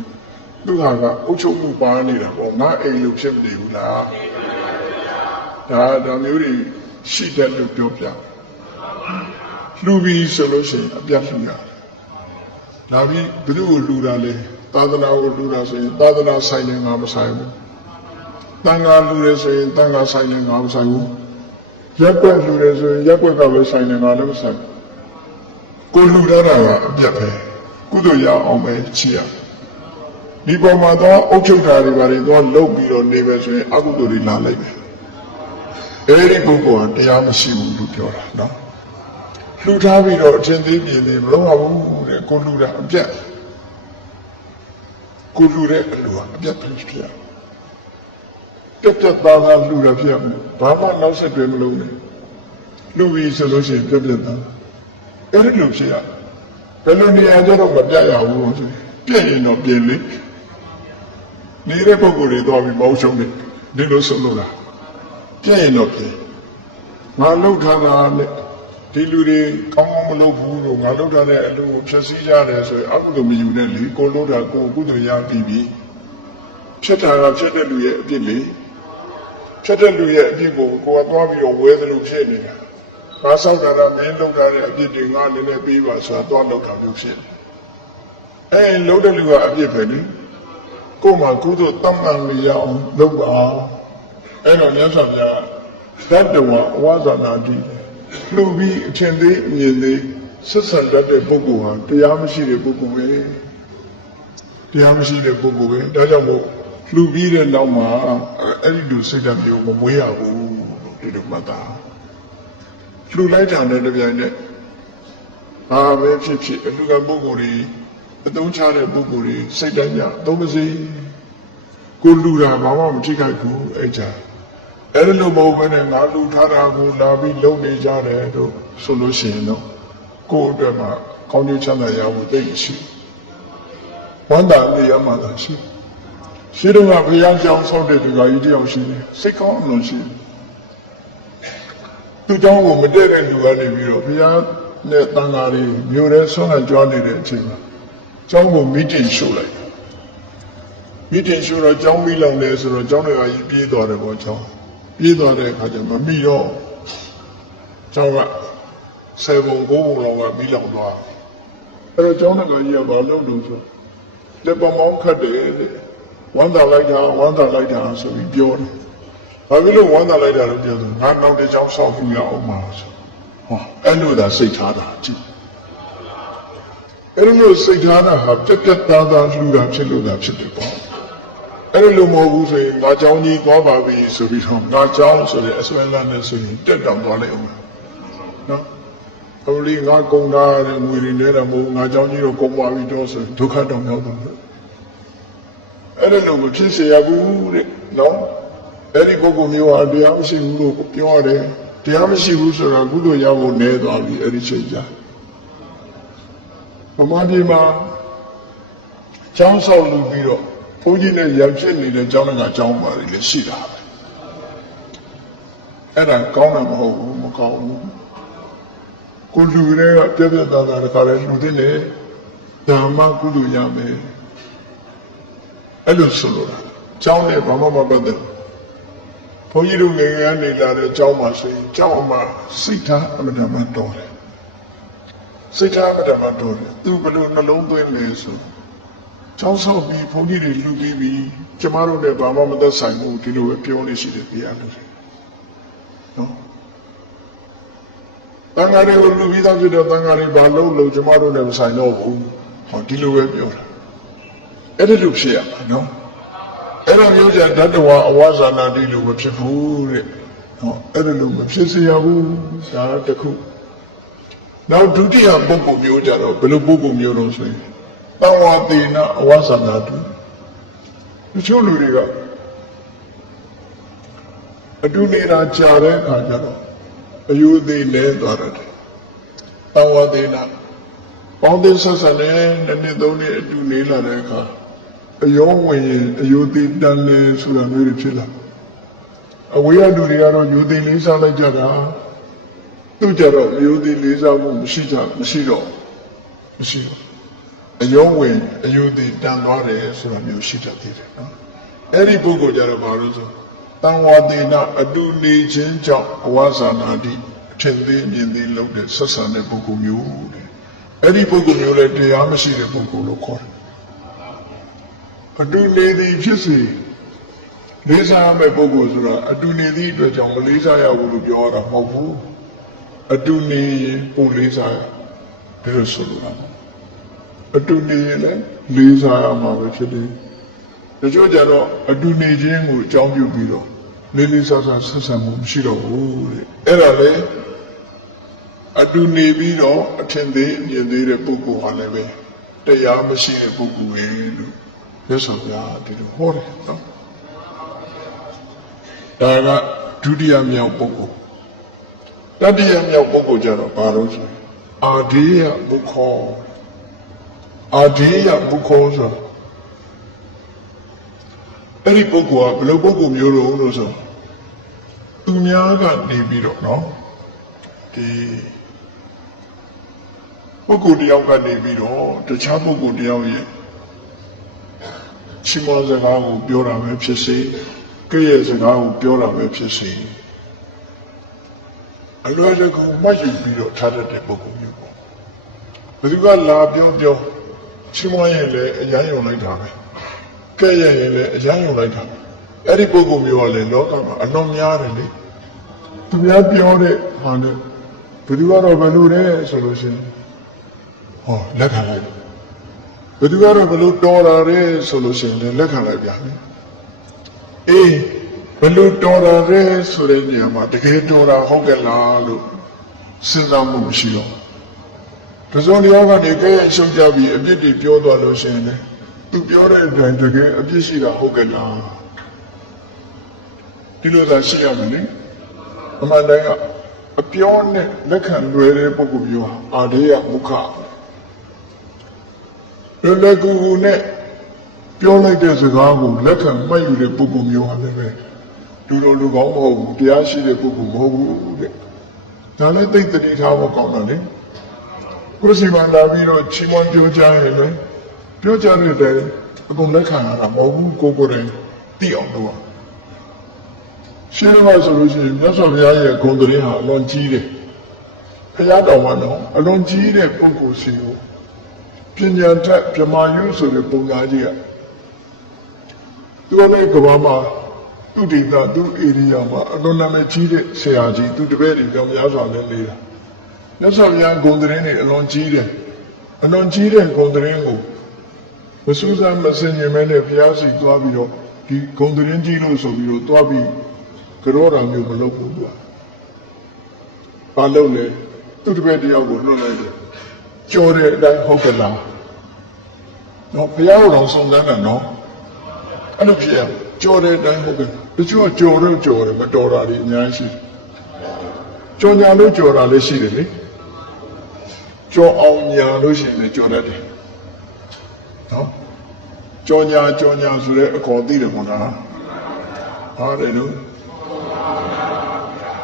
သူကအုပ်ချုပ်မှုပါနေတာပေါ့ငါအိမ်လိုဖြစ်မနေဘူးလားဒါမျိုးတွေရှိတယ်လို့ပြောပြလှူပြီးဆိုလို့ရှိရင်အပြတ်လှူရတယ်ဒါပြီးဘယ်သူကိုလှူတာလဲသာသနာကိုလှူတာဆိုရင်သာသနာဆိုင်တယ်ငါမဆိုင်ဘူးတန်ခါလှူတယ်ဆိုရင်တန်ခါဆိုင်တယ်ငါမဆိုင်ဘူးရက်ွက်လှူတယ်ဆိုရင်ရက်ွက်ကပဲဆိုင်တယ်ငါလည်းမဆိုင်ကိုလှူထားတာကအပြတ်ပဲကုသိုလ်ရအောင်ပဲချီရဒီပေါ်မှာတော့အုပ်ချုပ်တာတွေဘာတွေတော့လုပ်ပြီးတော့နေပဲဆိုရင်အကုသိုလ်တွေလာလိုက်မယ်အဲဒီပုဂ္ဂိုလ်ကတရားမရှိဘူးလို့ပြောတာနော်လှူထားပြီးတော့အချင်းသေးပြင်းနေမလုပ်ရဘူးတဲ့ကိုလှူတာအပြတ်ကိုလှူတဲ့အလိုကအပြတ်ဖြစ်ရပြတ်သားသားလှူရဖြစ်မယ်ဘာမှနောက်ဆက်တွဲမလုပ်နဲ့လှူပြီးဆိုလို့ရှိရင်ပြတ်သားအဲဒီလိုဖြစ်ရဘယ်လိုနေရာကျတော့မပြတ်ရဘူးဆိုပြည့်ရင်တော့ပြင်းလေနေတဲ့ပုဂ္ဂိုလ်တွေတော့ပြီးမောင်းရှုံးတယ်ဒီလိုဆုံးလို့လားပြည့်ရင်တော့ပြည့်ငါလှုပ်ထားတာနဲ့ဒီလူတွေကောင်းကောင်းမလုပ်ဘူးလို့ငါလှုပ်ထားတဲ့အလုပ်ကိုဖြည့်ဆည်းကြတယ်ဆိုရင်အကုသိုလ်မယူနဲ့လေကိုလှုပ်တာကိုကုသိုလ်ရပြီးပြီဖြစ်တာကဖြစ်တဲ့လူရဲ့အပြစ်လေဖြစ်တဲ့လူရဲ့အပြစ်ကိုကိုကသွားပြီးတော့ဝဲသလိုဖြစ်နေတာငါဆောက်တာကမင်းလှုပ်ထားတဲ့အပြစ်တွေငါလည်းလည်းပေးပါဆိုတာသွားလှုပ်တာမျိုးဖြစ်တယ်လှုပ်တဲ့လူကအပြစ်ပဲလေကိုမှကုသိုလ်တတ်မှန်လို့ရအောင်လုပ်ပါအဲ့တော့မြတ်စွာဘုရားဓာတ်တော်ဝါသနာတိလှူပြီးအထင်သေးအမြင်သေးဆက်ဆံတတ်တဲ့ပုဂ္ဂိုလ်ဟာတရားမရှိတဲ့ပုဂ္ဂိုလ်ပဲတရားမရှိတဲ့ပုဂ္ဂိုလ်ပဲဒါကြောင့်မို့လှူပြီးတဲ့နောက်မှာအဲ့ဒီလူစိတ်ဓာတ်မျိုးမမွေးရဘူးဒီလိုမှတ်တာလှူလိုက်တာနဲ့တပြိုင်နက်ဘာပဲဖြစ်ဖြစ်အလှူကပုဂ္ဂိုလ်တွေအသုံးချတဲ့ပုဂ္ဂိုလ်တွေစိတ်တိုင်းကြသုံးမစေကိုလှူတာဘာမှမထိခိုက်ဘူးအဲ့ကြအဲ့လိုမဟုတ်ဘဲနဲ့ငါလှူထားတာကိုလာပြီးလုပ်နေကြတယ်တို့ဆိုလို့ရှိရင်တော့ကိုယ့်အတွက်မှာကောင်းကျိုးချမ်းသာရဖို့သိရှိဝမ်းသာနေရမှာရှိတော့ကဘုရားကြောင်းဆောက်တဲ့သူကကြီးတယောက်ရှိတယ်စိတ်ကောင်းလို့ရှိတယ်သူเจ้าကိုမတည့်တဲ့လူကနေပြီးတော့ဘုရားနဲ့တန်ဃာတွေမျိုးတဲ့ဆွမ်းခံကြွားနေတဲ့အချိန်မှာကျောင်းကိုမီးတင်ရှို့လိုက်မီးတင်ရှို့တော့ကျောင်းမီးလောင်နေဆိုတော့ကျောင်းတွေကကြီးပြေးသွားတယ်ပေါ့ကျောင်းပြေးသွားတဲ့အခါကျမမီးတော့ကျောင်းက7 ပုံ 9 ပုံလောက်ကမီးလောင်သွားအဲ့တော့ကျောင်းတွေကကြီးကဘာလုပ်လို့ဆိုလက်ပမောင်းခတ်တယ်တဲ့ တာလိုက်တာဆိုပြီးပြောတယ်ဘာဖြစ်လို့ဝမ်းသာလိုက်တာလို့ပြောတယ်ငါနောက်တစ်ချောင်းဆောက်ပြရအောင်ပါဆိုဟောအဲ့လိုသာစိတ်ထားတာကြည့်အဲ့လိုစိတ်ထားတာဟာပြက်ပြက်သားသားလှူတာဖြစ်လို့သာဖြစ်တယ်ပေါ့အဲ့လိုမဟုတ်ဘူးဆိုရင်ငါเจ้าကြီးသွားပါပြီဆိုပြီးတော့ငါเจ้าဆိုတဲ့အစွဲလန်းနဲ့ဆိုရင်တက်တောင်သွားလိုက်အောင်နော်အဝလိငါကုံတာတဲ့ငွေတွေနဲ့တော့မဟုတ်ငါเจ้าကြီးတော့ကုံပါပြီတော့ဆိုဒုက္ခတောင်ရောက်တော့အဲ့လိုမဖြစ်စေရဘူးတဲ့နော်အဲ့ဒီပုဂ္ဂိုလ်မျိုးဟာတရားမရှိဘူးလို့ပြောရတယ်တရားမရှိဘူးဆိုတာကုသိုလ်ရဖို့နည်းသွားပြီအဲ့ဒီချိန်ကျဗမာပြည်မှာကျောင်းဆောက်လုပ်ပြီးတော့ဘုန်းကြီးနဲ့ရဖြစ်နေတဲ့ကျောင်းကကျောင်းပါလေရှိတာပဲအဲ့ဒါကောင်းတာမဟုတ်ဘူးမကောင်းဘူးကိုလူတွေကပြပြသားသားတခါလဲလူတဲ့လေဓမ္မကုသိုလ်ရမယ်အဲ့လိုဆိုလိုတာကျောင်းနဲ့ဘာမှမပတ်သက်ဘုန်းကြီးတို့ငယ်ငယ်နေလာတဲ့ကျောင်းမှာဆိုရင်ကျောင်းမှာစိတ်ထားအမှန်တမ်းတော်တယ်စိတ်ထားအမှန်တမ်းတော်တယ်သူဘယ်လိုနှလုံးသွင်းလဲဆိုကျောင်းဆောက်ပြီးဘုန်းကြီးတွေလူပြီးပြီကျမတို့လည်းဘာမှမသက်ဆိုင်ဘူးဒီလိုပဲပြောနေရှိတယ်တရားလို့နော်တန်ဃာတွေကိုလူပြီးသားဖြစ်တော့တန်ဃာတွေဘာလို့ကျမတို့လည်းမဆိုင်တော့ဘူးဟောဒီလိုပဲပြောတာအဲ့ဒီလိုဖြစ်ရမှာနော်အဲ့လိုမျိုးကြတတ္တဝါအဝါဇာနာတိလို့မဖြစ်ဘူးတဲ့ဟောအဲ့ဒီလိုမဖြစ်စေရဘူးဒါတစ်ခုနောက်ဒုတိယပုဂ္ဂိုလ်မျိုးကြတော့ဘယ်လိုပုဂ္ဂိုလ်မျိုးတော့ဆိုရင်တဝါတိနာအဝါဇာနာတုတချို့လူတွေကအတူနေတာကြာတဲ့အခါကျတော့အယူသေးလဲသွားတယ်တဝါတိနာပေါင်းတဲ့ဆက်ဆံနဲ့နှစ်သုံးနှစ်အတူနေလာတဲ့အခါအယောဝင်ရင်အယုသိတန်လဲဆိုတာမျိုးတွေဖြစ်လာအဝေးရလူတွေကတော့ယုသိလေးစားလိုက်ကြတာသူကြတော့အယုသိလေးစားမှုမရှိတော့အယောဝင်အယုသိတန်သွားတယ်ဆိုတာမျိုးရှိတတ်သေးတယ်နော်အဲ့ဒီပုဂ္ဂိုလ်ကြတော့ဘာလို့ဆိုတန်ဝါတိနာအတူနေခြင်းကြောင့်အဝါစာနာတိအထင်သေးမြင်သေးလုပ်တဲ့ဆက်ဆံတဲ့ပုဂ္ဂိုလ်မျိုးတဲ့အဲ့ဒီပုဂ္ဂိုလ်မျိုးလည်းတရားမရှိတဲ့ပုဂ္ဂိုလ်လို့ခေါ်တယ်အတူနေသည်ဖြစ်စေလေးစားမဲ့ပုဂ္ဂိုလ်ဆိုတာအတူနေသည့်အတွက်ကြောင့်မလေးစားရဘူးလို့ပြောရတာမဟုတ်ဘူးအတူနေရင်ပုံလေးစားရဒါလို့ဆိုလိုတာအတူနေရင်လည်းလေးစားရမှာပဲဖြစ်တယ်တချို့ကြတော့အတူနေခြင်းကိုအကြောင်းပြုပြီးတော့လေးလေးစားစားဆက်ဆံမှုမရှိတော့ဘူးတဲ့အဲ့ဒါလေအတူနေပြီးတော့အထင်သေးမြင်သေးတဲ့ပုဂ္ဂိုလ်ဟာလည်းပဲတရားမရှိတဲ့ပုဂ္ဂိုလ်ပဲလို့ရသော်ဗျာဒီလိုဟောတယ်နော်ဒါကဒုတိယမြောက်ပုဂ္ဂိုလ်တတိယမြောက်ပုဂ္ဂိုလ်ကြတော့ဘာလို့ဆိုအာဒေယဘုခောဆိုအဲ့ဒီပုဂ္ဂိုလ်ကဘယ်လိုပုဂ္ဂိုလ်မျိုးလို့ဆိုသူများကနေပြီးတော့နော်ဒီပုဂ္ဂိုလ်တယောက်ကနေပြီးတော့တခြားပုဂ္ဂိုလ်တယောက်ရဲ့ချီးမွမ်းစကားကိုပြောတာပဲဖြစ်စေကြည့်ရစကားကိုပြောတာပဲဖြစ်စေအလွယ်တကူမှတ်ယူပြီးတော့ထားတတ်တဲ့ပုဂ္ဂိုလ်မျိုးပေါ့ဘယ်သူကလာပြောချီးမွမ်းရင်လည်းအရမ်းယုံလိုက်တာပဲကြည့်ရရင်လည်းအရမ်းယုံလိုက်တာအဲ့ဒီပုဂ္ဂိုလ်မျိုးကလည်းလောကမှာအလွန်များတယ်လေသူများပြောတဲ့ဟာနဲ့ဘယ်သူကတော့ဘယ်လိုလဲဆိုလို့ရှိရင်ဟောလက်ခံလိုက်ဘယ်သူကတော့ဘယ်လိုတော်တာလဲဆိုလို့ရှိရင်လက်ခံလိုက်ပြန်အေးဘယ်လိုတော်တာလဲဆိုတဲ့နေရာမှာတကယ်တော်တာဟုတ်ကဲ့လားလို့စဉ်းစားမှုမရှိတော့တစုံတစ်ယောက်ကနေကြဲရှုံးကြပြီးအပြစ်တွေပြောသွားလို့ရှိရင်လေသူပြောတဲ့အတိုင်းတကယ်အပြစ်ရှိတာဟုတ်ကဲ့လားဒီလိုသာရှိရမယ်လေအမှန်တိုင်းကအပြောနဲ့လက်ခံလွယ်တဲ့ပုဂ္ဂိုလ်မျိုးဟာအာဒေယမုခလွယ်လွယ်ကူကူနဲ့ပြောလိုက်တဲ့စကားကိုလက်ခံမှတ်ယူတဲ့ပုဂ္ဂိုလ်မျိုးဟာလည်းပဲလူကောင်းမဟုတ်ဘူးတရားရှိတဲ့ပုဂ္ဂိုလ်မဟုတ်ဘူးတဲ့ဒါလည်းသိတဲ့အနေထားမကောင်းတာလေကိုယ်စီမံလာပြီးတော့ချီးမွမ်းပြောကြရင်လည်းပြောကြတဲ့အတိုင်းအကုန်လက်ခံရတာမဟုတ်ဘူးကိုယ်တိုင်သိအောင်လုပ်ရှင်းလို့ဆိုလို့ရှိရင်မြတ်စွာဘုရားရဲ့ဂုဏ်သတင်းဟာအလွန်ကြီးတယ်ဘုရားတော်မှာတော့အလွန်ကြီးတဲ့ပုဂ္ဂိုလ်စီကိုပညာတတ်ဗြဟ္မာယုဆိုတဲ့ပုံသားကြီးက သူလည်းကဘာမှာသူ့ဒေသသူ့ဧရိယာမှာအလွန်နာမည်ကြီးတဲ့ဆရာကြီးသူတပည့်တွေကြောင့်များစွာနဲ့နေတာမြတ်စွာဘုရားဂုံသတင်းတွေအလွန်ကြီးတယ်အလွန်ကြီးတဲ့ဂုံသတင်းကိုမစူးစမ်းမစင်ကြင်မဲနဲ့ဘုရားစီသွားပြီးတော့ဒီဂုံသတင်းကြီးလို့ဆိုပြီးတော့သွားပြီးကြောတာမျိုးမလုပ်ဘူးကွာဘာလုပ်လဲသူတပည့်တယောက်ကိုလွှတ်လိုက်တယ်ကြော်တဲ့အတိုင်းဟုတ်ကလားနော်ဘုရားတော်ဆုံးသမ်းတာနော်အဲ့လိုဖြစ်ရကြော်တဲ့အတိုင်းဟုတ်ကဲ့တချို့ကြော်တော့ကြော်တယ်မတော်တာတွေအများကြီးရှိတယ်ကြော်ညာလို့ကြော်တာလည်းရှိတယ်လေကြော်အောင်ညာလို့ရှိရင်လည်းကြော်တတ်တယ်နော်ကြော်ညာဆိုတဲ့အခေါ်သိတယ်မို့လားဟာတယ်လို့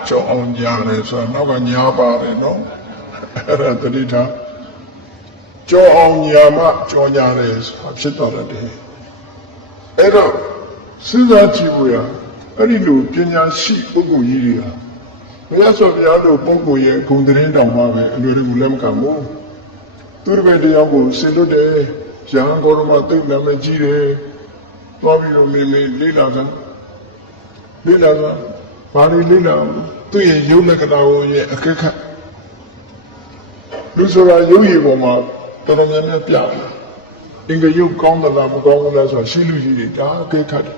ကြော်အောင်ညာတယ်ဆိုတော့နောက်ကညာပါတယ်နော်အဲ့ဒါတတိထားကြော်အောင်ညာမှကြော်ညာတယ်ဆိုတာဖြစ်သွားတယ်အဲ့တော့စဉ်းစားကြည့်ဖို့ရအဲ့ဒီလိုပညာရှိပုဂ္ဂိုလ်ကြီးတွေဟာဘုရားဆိုဘုရားတို့ပုဂ္ဂိုလ်ရဲ့ဂုဏ်သတင်းတောင်မှပဲအလွယ်တကူလက်မခံဘူးသူတစ်ပည့်တယောက်ကိုဆင်လွတ်တယ်ရဟန်းဂေါရမသိနာမည်ကြီးတယ်သွားပြီးတော့မေလေးလာကဘာလို့လေးလာသူ့ရဲ့ရုပ်လက္ခဏာကိုရဲ့အခက်ခက်လူဆိုတာရုပ်ရည်ပေါ်မှာတော်တော်များများပြတယ်အင်္ဂယုတ်ကောင်းသလားမကောင်းဘူးလားဆိုတာရှိလူကြီးတွေဒါအခက်ခက်တယ်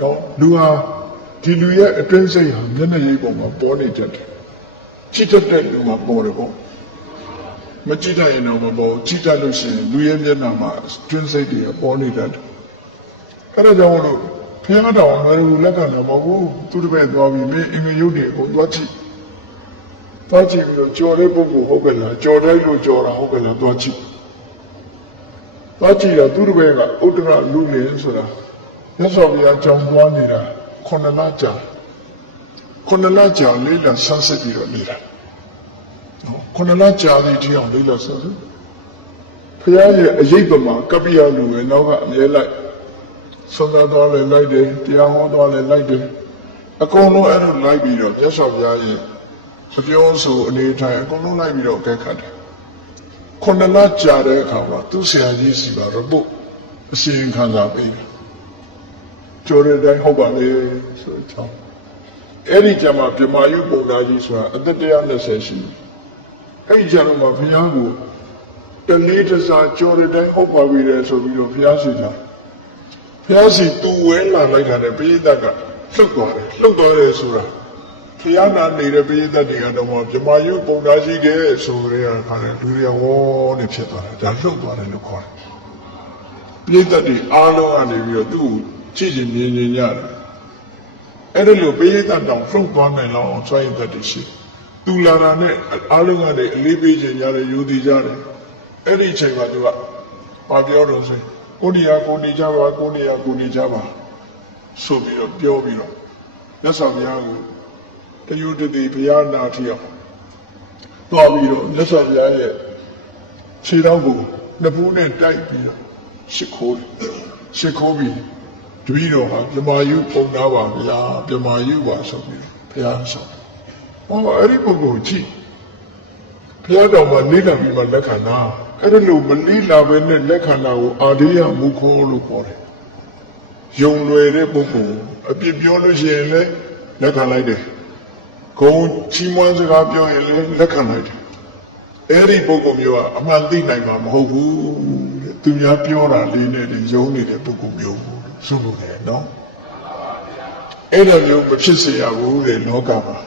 နော်လူဟာဒီလူရဲ့အတွင်းစိတ်ဟာမျက်နှာရိပ်ပေါ်မှာပေါ်နေတတ်တယ်ချစ်တတ်တဲ့လူမှာပေါ်တယ်ပေါ့မကြည့်တတ်ရင်တော့မပေါ်ကြည့်တတ်လို့ရှိရင်လူရဲ့မျက်နှာမှာအတွင်းစိတ်တွေပေါ်နေတတ်တယ်အဲ့ဒါကြောင့်လို့ဖျားတော်မလူလက်ကလည်းမဟုတ်ဘူးသူတစ်ပည့်သွားပြီးမင်းအင်္ဂယုတ်တွေကိုသွားကြည့်ပြီးတော့ကြော်တဲ့ပုဂ္ဂိုလ်ဟုတ်ကဲ့လားကြော်တိုင်းလို့ကြော်တာဟုတ်ကဲ့လားသွားကြည့်တော့သူတစ်ပည့်ကဥဒ္ဒရလူလင်ဆိုတာမြတ်စွာဘုရားကြောင်းသွားနေတာ9လကြာလေးလာဆန်းစစ်ပြီးတော့နေတာ9လကြာသေးတယ်အောင်လေးလာဆန်းစစ်ဘုရားရဲ့အရေးပမာကပ္ပိယလူပဲနောက်ကအမြဲလိုက်သုံးသားသွားလဲလိုက်တယ်တရားဟောသွားလဲလိုက်တယ်အကုန်လုံးအဲ့လိုလိုက်ပြီးတော့မြတ်စွာဘုရားရဲ့အပြောဆိုအနေထိုင်အကုန်လုံးလိုက်ပြီးတော့အကဲခတ်တယ်9လကြာတဲ့အခါမှာသူ့ဆရာကြီးစီပါတော့ပုတ်အရှင်ခံစားပေးတယ်ကျော်တဲ့တိုင်းဟုတ်ပါလေဆိုတော့အဲ့ဒီကျမှပြမယုပုံသားကြီးဆိုတာအသက်120ရှိတယ်အဲ့ဒီကျတော့မှဘုရားကိုတလေးတစားကျော်တဲ့တိုင်းဟုတ်ပါပြီလေဆိုပြီးတော့ဘုရားစီတာဘုရားစီသူဝဲလာလိုက်တာနဲ့ပိဋကတ်ကလှုပ်သွားတယ်ဆိုတာဘုရားနာနေတဲ့ပိဋကတ်တွေကတော့မှပြမယုပုံသားကြီးကဲဆိုကြတဲ့အခါနဲ့လူတွေဝေါနေဖြစ်သွားတယ်ဒါလှုပ်သွားတယ်လို့ခေါ်တယ်ပိဋကတ်တွေအားလုံးကနေပြီးတော့သူ့ကြည့်မြင်ရတယ်အဲ့ဒါလို့ပိဋကတ်တောင်လှုပ်သွားနိုင်လောက်ဆွဲရတဲ့ရှိသူလာတာနဲ့အားလုံးကနေအလေးပေးခြင်းရတယ်ယူတည်ကြတယ်အဲ့ဒီအချိန်မှာသူကဘာပြောတော့ဆိုကိုနေရာကိုနေကြပါဆိုပြီးတော့ပြောပြီးတော့မြတ်စွာဘုရားကိုတယုတတိဘုရားနာထီအောင်သွားပြီးတော့မြတ်စွာဘုရားရဲ့ခြေတော်ကိုနှစ်ဖူးနဲ့တိုက်ပြီးတော့ရှ िख ိုးပြီးတပည့်တော်ဟာပြမယုပုံသားပါဗျာပြမယုပါဆိုပြီးဘုရားဆောင်ဟောအဲ့ဒီပုဂ္ဂိုလ်ကြည့်ဘုရားတော်မှာလေးလာပြီးမှလက်ခံတာအဲ့ဒါလို့မလေးလာပဲနဲ့လက်ခံတာကိုအာရိယမုခောလို့ခေါ်တယ်ယုံလွယ်တဲ့ပုဂ္ဂိုလ်အပြစ်ပြောလို့ရှိရင်လည်းလက်ခံလိုက်တယ်ဂုံချီးမွမ်းစကားပြောရင်လည်းလက်ခံလိုက်တယ်အဲ့ဒီပုဂ္ဂိုလ်မျိုးကအမှန်သိနိုင်မှာမဟုတ်ဘူးတဲ့သူများပြောတာလေးနဲ့ယုံနေတဲ့ပုဂ္ဂိုလ်မျိုးဆိုလို့ရတယ်နော်အဲ့လိုမျိုးမဖြစ်စေရဘူးတဲ့လောကမှာ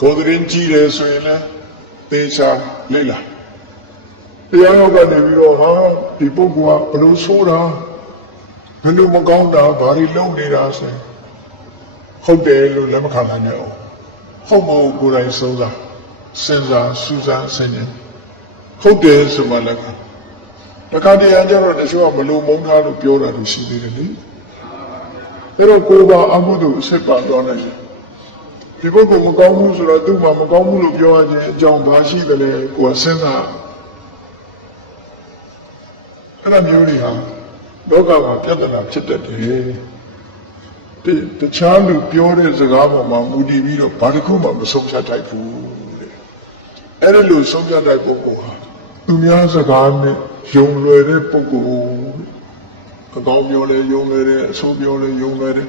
ကိုယ်တရင်ကြီးတယ်ဆိုရင်လည်းသေချာလေ့လာတရားတော်ကနေပြီးတော့ဟာဒီပုဂ္ဂိုလ်ကဘလို့ဆိုးတာဘလို့မကောင်းတာဘာတွေလုပ်နေတာဆိုဟုတ်တယ်လို့လက်မခံနိုင်နဲ့ဟုတ်မဟုတ်ကိုယ်တိုင်ဆုံးစားစဉ်းစားစူးစမ်းဆင်ခြင်ဟုတ်တယ်ဆိုမှလည်းတခါတည်းအကြတော့တချို့ကမလို့မုန်းထားလို့ပြောတာလို့ရှိသေးတယ်လေအဲ့တော့ကိုယ်ပါအမှုတို့အစ်ပါတော့နိုင်တယ်ဒီပုဂ္ဂိုလ်မကောင်းဘူးဆိုတော့သူ့မှာမကောင်းဘူးလို့ပြောရခြင်းအကြောင်းဘာရှိတယ်လဲကိုယ်စဉ်းစားအဲ့ဒါမျိုးတွေဟာလောကမှာပြဿနာဖြစ်တတ်တယ်တခြားလူပြောတဲ့စကားပေါ်မှာမူတည်ပြီးတော့ဘာတစ်ခုမှမဆုံးဖြတ်တိုက်ဘူးတဲ့အဲ့ဒါလို့ဆုံးဖြတ်တိုက်ပုဂ္ဂိုလ်ဟာသူများစကားနဲ့ယုံလွယ်တဲ့ပုဂ္ဂိုလ် အကောင်းပြောလဲယုံမယ်တယ်အဆိုးပြောလဲယုံမယ်တယ်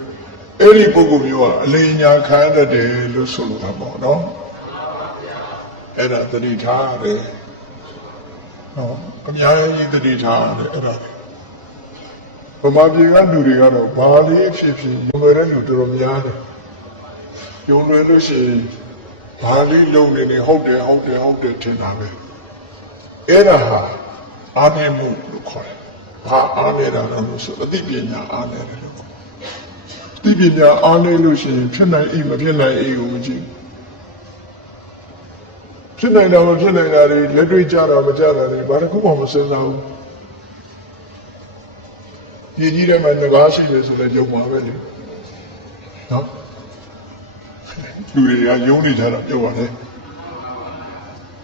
အဲ့ဒီပုဂ္ဂိုလ်မျိုးကအလိညာခံတတ်တယ်လို့ဆိုလိုတာပေါ့နော်အဲ့ဒါသတိထားတယ်နော်အများကြီးသတိထားတယ်အဲ့ဒါဗမာပြည်ကလူတွေကတော့ဘာလေးဖြစ်ဖြစ်ယုံရတဲ့လူတော်တော်များတယ်ယုံလွယ်လို့ရှိရင်ဘာလေးလုံနေနေဟုတ်တယ်ထင်တာပဲအဲ့ဒါဟာအားနည်းမှုလို့ခေါ်တယ်ဘာအားနည်းတာလဲလို့ဆိုအသိပညာအားနည်းတယ်လို့အသိပညာအားနည်းလို့ရှိရင်ဖြစ်နိုင်မဖြစ်နိုင်ကိုမကြည့်ဖြစ်နိုင်တာမဖြစ်နိုင်တာတွေလက်တွေ့ကြတာမကြတာတွေဘာတစ်ခုမှမစဉ်းစားဘူးပြည်ကြီးထဲမှာငကားရှိတယ်ဆိုလည်းယုံပါပဲလေနော်လူတွေကယုံနေကြတာပြောပါတယ်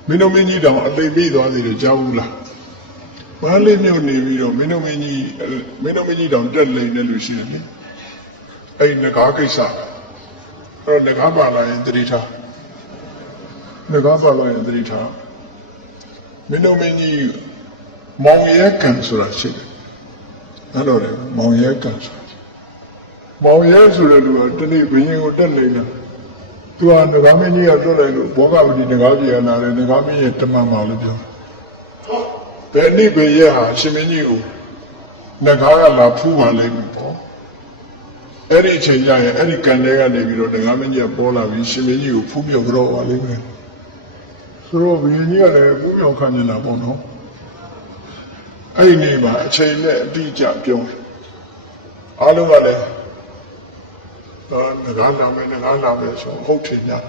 မင်းတို့မင်းကြီးတောင်အသိပြီးသွားသေးတယ်ကြားဘူးလားဘာလေးမြို့နေပြီးတော့မင်းတို့မင်းကြီးတောင်တက်လိမ့်နေလို့ရှိရင်လေအဲ့ငကားကိစ္စအဲ့ငကားပါလာရင်သတိထားငကားပါလာရင်သတိထားမင်းတို့မင်းကြီးမောင်ရဲကံဆိုတာရှိတယ်အဲ့တော့လေမောင်ရဲကံဆိုတာမောင်ရဲဆိုတဲ့လူကတနေ့ဘင်းရင်ကိုတက်လိမ့်တာသူကငကားမင်းကြီးကတွတ်လိုက်လို့ဘောကဝတီငကားပြည်လာတယ်ငကားမင်းရဲ့တမန်ပါလို့ပြောဘယ်နေ့ဘယ်ရက်ဟာရှင်မင်းကြီးကိုငကားကလာဖူးပါလိမ့်မယ်ပေါ့အဲ့ဒီအချိန်ကျရင်အဲ့ဒီကံတွေကနေပြီးတော့ငကားမင်းကြီးကပေါ်လာပြီးရှင်မင်းကြီးကိုဖူးမြောက်ကြတော့ပါလိမ့်မယ်ဆိုတော့ဘုရင်ကြီးကလည်းဖူးမြောက်ခံနေတာပေါ့နော်အဲ့ဒီနေ့မှာအချိန်နဲ့အတိအကျပြောအားလုံးကလည်းငကားလာမယ်ဆိုဟုတ်ထင်ကြအဲ့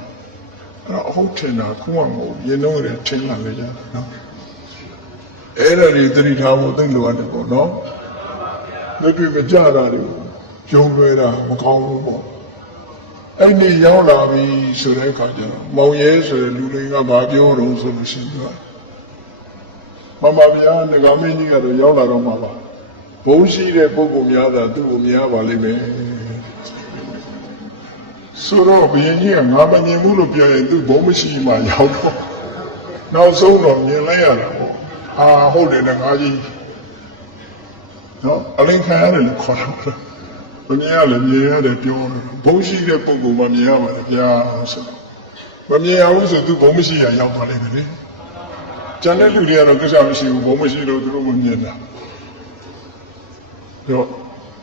တော့ဟုတ်ထင်တာခုမှမဟုတ်ရင်းနှီးတယ်ထင်လာလေကြနော်အဲ့ဒါတွေသတိထားဖို့သိလိုရတယ်ပေါ့နော်လက်တွေ့မကြတာတွေယုံလွယ်တာမကောင်းဘူးပေါ့အဲ့ဒီရောက်လာပြီဆိုတဲ့အခါကျတော့မောင်ရဲဆိုတဲ့လူလေးကဘာပြောတော့ဆိုလို့ရှိရင်မမဗျာငကားမင်းကြီးကတော့ရောက်လာတော့မှာပါဘုံရှိတဲ့ပုဂ္ဂိုလ်များသာသူ့ကိုများပါလိမ့်မယ်ဆိုတော့ဘုရင်ကြီးကငါမမြင်ဘူးလို့ပြောရင်သူဘုံမရှိမှရောက်တော့နောက်ဆုံးတော့မြင်လိုက်ရတာပေါ့အာဟုတ်တယ်ငါကြီးနော်အလင်းခံရတယ်လို့ခေါ်တာဘုရားလည်းမြင်ရတယ်ပြောတယ်ဘုံရှိတဲ့ပုဂ္ဂိုလ်မှမြင်ရမှာလေဗျာဆိုမမြင်ရဘူးဆိုသူဘုံမရှိရရောက်သွားလိမ့်မယ်လေကျန်တဲ့လူတွေကတော့ကိစ္စမရှိဘူးဘုံမရှိလို့သူတို့မမြင်တာတော့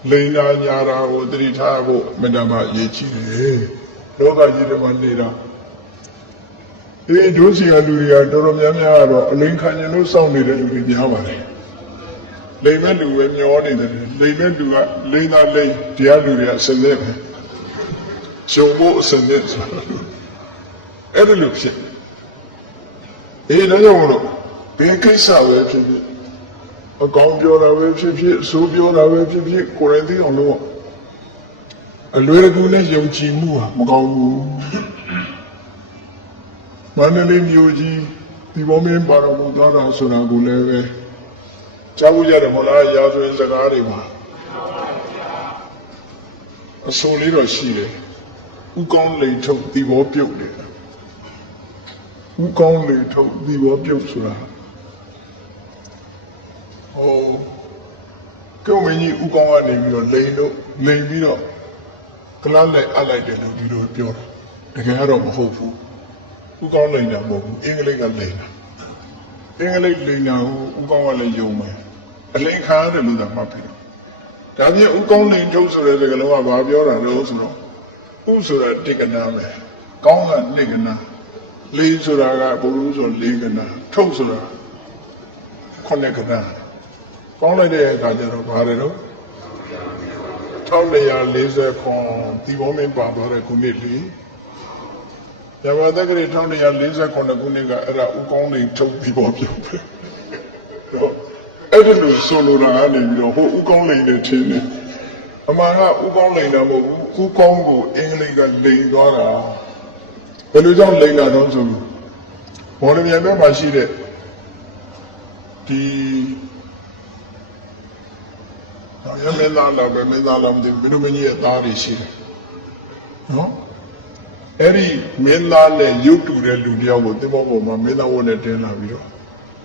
လိန်နာညာတာကိုတတိထားဖို့မတ္တမရေးချတယ်လောကကြီးတွေမှာနေတာဒီဒုစီကလူတွေကတော်တော်များများကတော့အလိန်ခံရင်လို့စောင့်နေတဲ့လူတွေများပါတယ်လိန်မဲ့လူပဲမျောနေတယ်လိန်မဲ့လူကလိန်သာလိန်တရားလူတွေကအစင်းနဲ့ပဲရှုံဖို့အစင်းနဲ့ဆိုအဲ့ဒါလို့ဖြစ်ဒါကြောင့်မလို့ဘယ်ကိစ္စပဲဖြစ်ဖြစ်အကောင်းပြောတာပဲဖြစ်ဖြစ်အဆိုးပြောတာပဲဖြစ်ဖြစ်ကိုယ်တိုင်သိအောင်လုပ်အလွယ်တကူနဲ့ယုံကြည်မှုဟာမကောင်းဘူးမန္တလေးမြို့ကြီးဒီဘောမင်းပါတော်မူသွားတာဆိုတာကိုလည်းပဲကြားဖို့ရတယ်မဟုတ်လားရာဇဝင်စကားတွေမှာအဆိုးလေးတော့ရှိတယ်ဥကောင်းလိန်ထုတ်ဒီဘောပြုတ်တယ်ဥကောင်းလိန်ထုတ်ဒီဘောပြုတ်ဆိုတာကိုမင်းကြီးဥကောင်းကနေပြီးတော့လိန်ပြီးတော့ကလားလိုက်အပ်လိုက်တယ်လို့ဒီလိုပြောတာတကယ်ကတော့မဟုတ်ဘူးဥကောင်းလိန်တာမဟုတ်ဘူးအင်္ဂလိပ်ကလိန်တာအင်္ဂလိပ်လိန်တာကိုဥကောင်းကလည်းယုံမယ်အလိန်ခါရတယ်လို့သာမှတ်ပြီဒါပြင်ဥကောင်းလိန်ထုတ်ဆိုတဲ့စကားလုံးကဘာပြောတာလဲဆိုတော့ဥဆိုတာတိကနာပဲကောင်းကနှစ်ကနာလိန်ဆိုတာကဘုရုဆိုလေးကနာထုတ်ဆိုတာခုနှစ်ကနာကောင်းလိုက်တဲ့အခါကျတော့ဘာလဲတော့1240ခွန်ဒီဘောမင်းပါသွားတဲ့ခုနှစ်လေရမသက်ကြိ1240ခုနှစ်ကအဲ့ဒါဥကောင်းလိန်ထုတ်ပြီးပေါ်ပြုတ်ပဲတော့အဲ့ဒါလို့ဆိုလိုတာကနေပြီးတော့ဟိုဥကောင်းလိန်နဲ့ထင်းတယ်အမှန်ကဥကောင်းလိန်တာမဟုတ်ဘူးဥကောင်းကိုအင်္ဂလိပ်ကလိန်သွားတာဘယ်လိုကြောင့်လိန်တာတော့ဆိုဘောလမြိုင်ဘက်မှာရှိတဲ့ဒီရမင်းသားလာပဲမင်းသားလာမသိဘူးမင်းတို့မင်းကြီးရဲ့သားတွေရှိတယ်နော်အဲ့ဒီမင်းသားနဲ့ရုပ်တူတဲ့လူတယောက်ကိုသင်္ဘောပေါ်မှာမင်းသားဝတ်နဲ့တင်လာပြီးတော့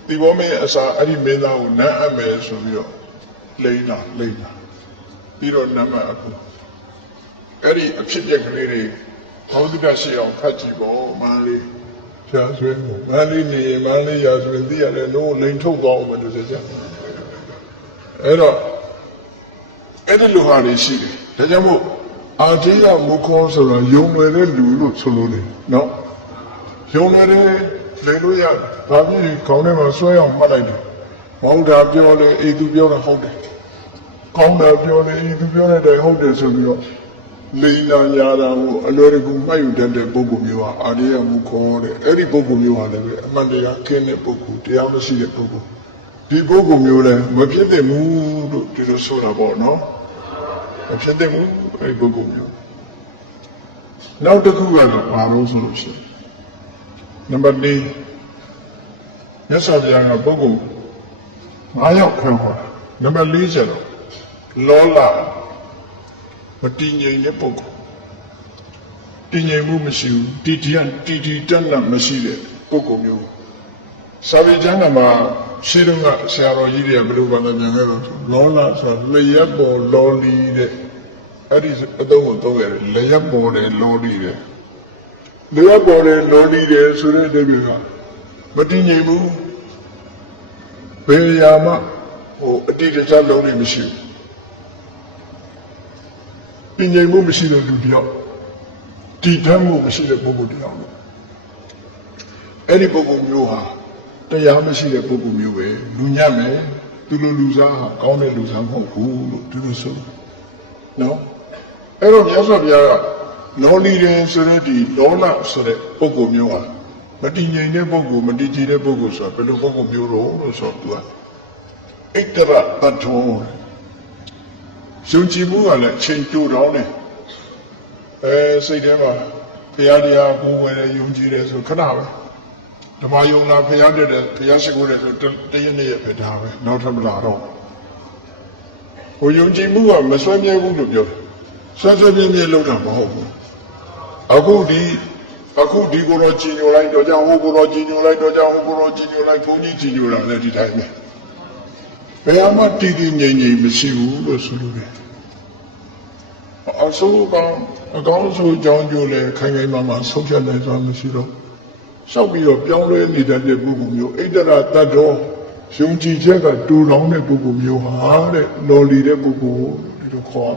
ဒီဘောမင်းအစာအဲ့ဒီမင်းသားကိုနမ်းအပ်မယ်ဆိုပြီးတော့ လိမ့်တာပြီးတော့နံပါတ်အခုအဲ့ဒီအဖြစ်ပြက်ကလေးတွေဘောဓိတရှိအောင်ဖတ်ကြည့်ပေါ့မန်းလေးရှားဆွဲဖို့မန်းလေးနေမန်းလေးရာဆိုရင်သိရတယ်လို့လိန်ထုတ်သွားအောင်မလို့ဆိုကြအဲ့တော့အဲ့ဒီလိုဟာတွေရှိတယ်ဒါကြောင့်မို့အာတိယမုခောဆိုတော့ယုံလွယ်တဲ့လူလို့ဆိုလို့တယ်နော်ယုံလွယ်တဲ့လေလို့ရဘာဖြစ်ခေါင်းထဲမှာဆွဲအောင်မှတ်လိုက်တယ်ဘုရားပြောတယ်အေသူပြောတာဟုတ်တယ်ကောင်းတာပြောတယ်အေသူပြောတဲ့ဟုတ်တယ်ဆိုပြီးတော့လိန်နာညာတာကိုအလွယ်တကူမှတ်ယူတတ်တဲ့ပုဂ္ဂိုလ်မျိုးဟာအာရိယမုခောတဲ့အဲ့ဒီပုဂ္ဂိုလ်မျိုးဟာလည်းအမှန်တရားခင်းတဲ့ပုဂ္ဂိုလ်တရားမရှိတဲ့ပုဂ္ဂိုလ်ဒီပုဂ္ဂိုလ်မျိုးလည်းမဖြစ်သင့်ဘူးလို့ဒီလိုဆိုတာပေါ့နော်မဖြစ်သင့်ဘူးအဲ့ဒီပုဂ္ဂိုလ်မျိုးနောက်တစ်ခုကတော့ဘာလို့ဆိုလို့ရှိရင်နံပါတ်၄မြတ်စွာဘုရားကပုဂ္ဂိုလ်9ယောက်ခွဲဟောနံပါတ်4ကျတော့လောလမတည်ငြိမ်တဲ့ပုဂ္ဂိုလ်တည်ငြိမ်မှုမရှိဘူးတည်တက်လက်မရှိတဲ့ပုဂ္ဂိုလ်မျိုးစာပေကျမ်းမှာရှိတော့ကဆရာတော်ကြီးတွေကဘယ်လိုဘာသာပြန်ခဲ့တော့လောလဆိုလျက်ပေါ်လောလီတဲ့အဲ့ဒီအသုံးကိုသုံးရတယ်လျက်ပေါ်တယ်လောလီတဲ့လျက်ပေါ်တယ်လောလီတယ်ဆိုတဲ့အိဗေကမတည်ငြိမ်ဘူးဘယ်ရာမှအတိတ်တခြားလုံးတွေမရှိဘူးတည်ငြိမ်မှုမရှိတဲ့လူတယောက်တည်တတ်မှုမရှိတဲ့ပုဂ္ဂိုလ်တယောက်အဲ့ဒီပုဂ္ဂိုလ်မျိုးဟာတရားမရှိတဲ့ပုဂ္ဂိုလ်မျိုးပဲလူညံ့မယ်သူလိုလူစားဟာကောင်းတဲ့လူစားမဟုတ်ဘူးလို့ဒီလိုဆိုနော်အဲ့တော့မြတ်စွာဘုရားကလောလီရင်ဆိုတဲ့ဒီလောလဆိုတဲ့ပုဂ္ဂိုလ်မျိုးဟာမတည်ငြိမ်တဲ့ပုဂ္ဂိုလ်မတည်ကြည်တဲ့ပုဂ္ဂိုလ်ဆိုတာဘယ်လိုပုဂ္ဂိုလ်မျိုးတော့လို့ဆိုတော့သူကဣတ္တရတ္ထောယုံကြည်မှုကလည်းအချိန်တိုတောင်းတယ်စိတ်ထဲမှာဘုရားတရားကိုယ်ဝယ်တယ်ယုံကြည်တယ်ဆိုခဏပဲဓမ္မယုံလာဘုရားတက်တယ်ဘုရားရှိခိုးတယ်ဆိုတရက်နှစ်ရက်ပဲဒါပဲနောက်ထပ်မလာတော့ဟိုယုံကြည်မှုကမဆွဲမြဲဘူးလို့ပြောတယ်ဆွဲမြဲလောက်တာမဟုတ်ဘူးအခုဒီကိုယ်တော်ကြည်ညိုလိုက်တော့ကြောင့်ဟိုကိုယ်တော်ကြည်ညိုလိုက်တော့ကြောင့်ဟိုကိုယ်တော်ကြည်ညိုလိုက်ဘုန်းကြီးကြည်ညိုလာလည်းဒီတိုင်းပဲဘယ်မှတည်တည်ငြိမ်ငြိမ်မရှိဘူးလို့ဆိုလို့တယ်အဆိုးကအကောင်းဆုံးကြောင်းကျိုးလဲခိုင်ခိုင်မာမာဆုံးဖြတ်နိုင်စွာမရှိတော့ရှောက်ပြီးတော့ပြောင်းလဲနေတတ်တဲ့ပုဂ္ဂိုလ်မျိုးဣတ္တရတ္တောယုံကြည်ချက်ကတူလောင်းတဲ့ပုဂ္ဂိုလ်မျိုးဟာတဲ့လော်လီတဲ့ပုဂ္ဂိုလ်ဒီလိုခေါ်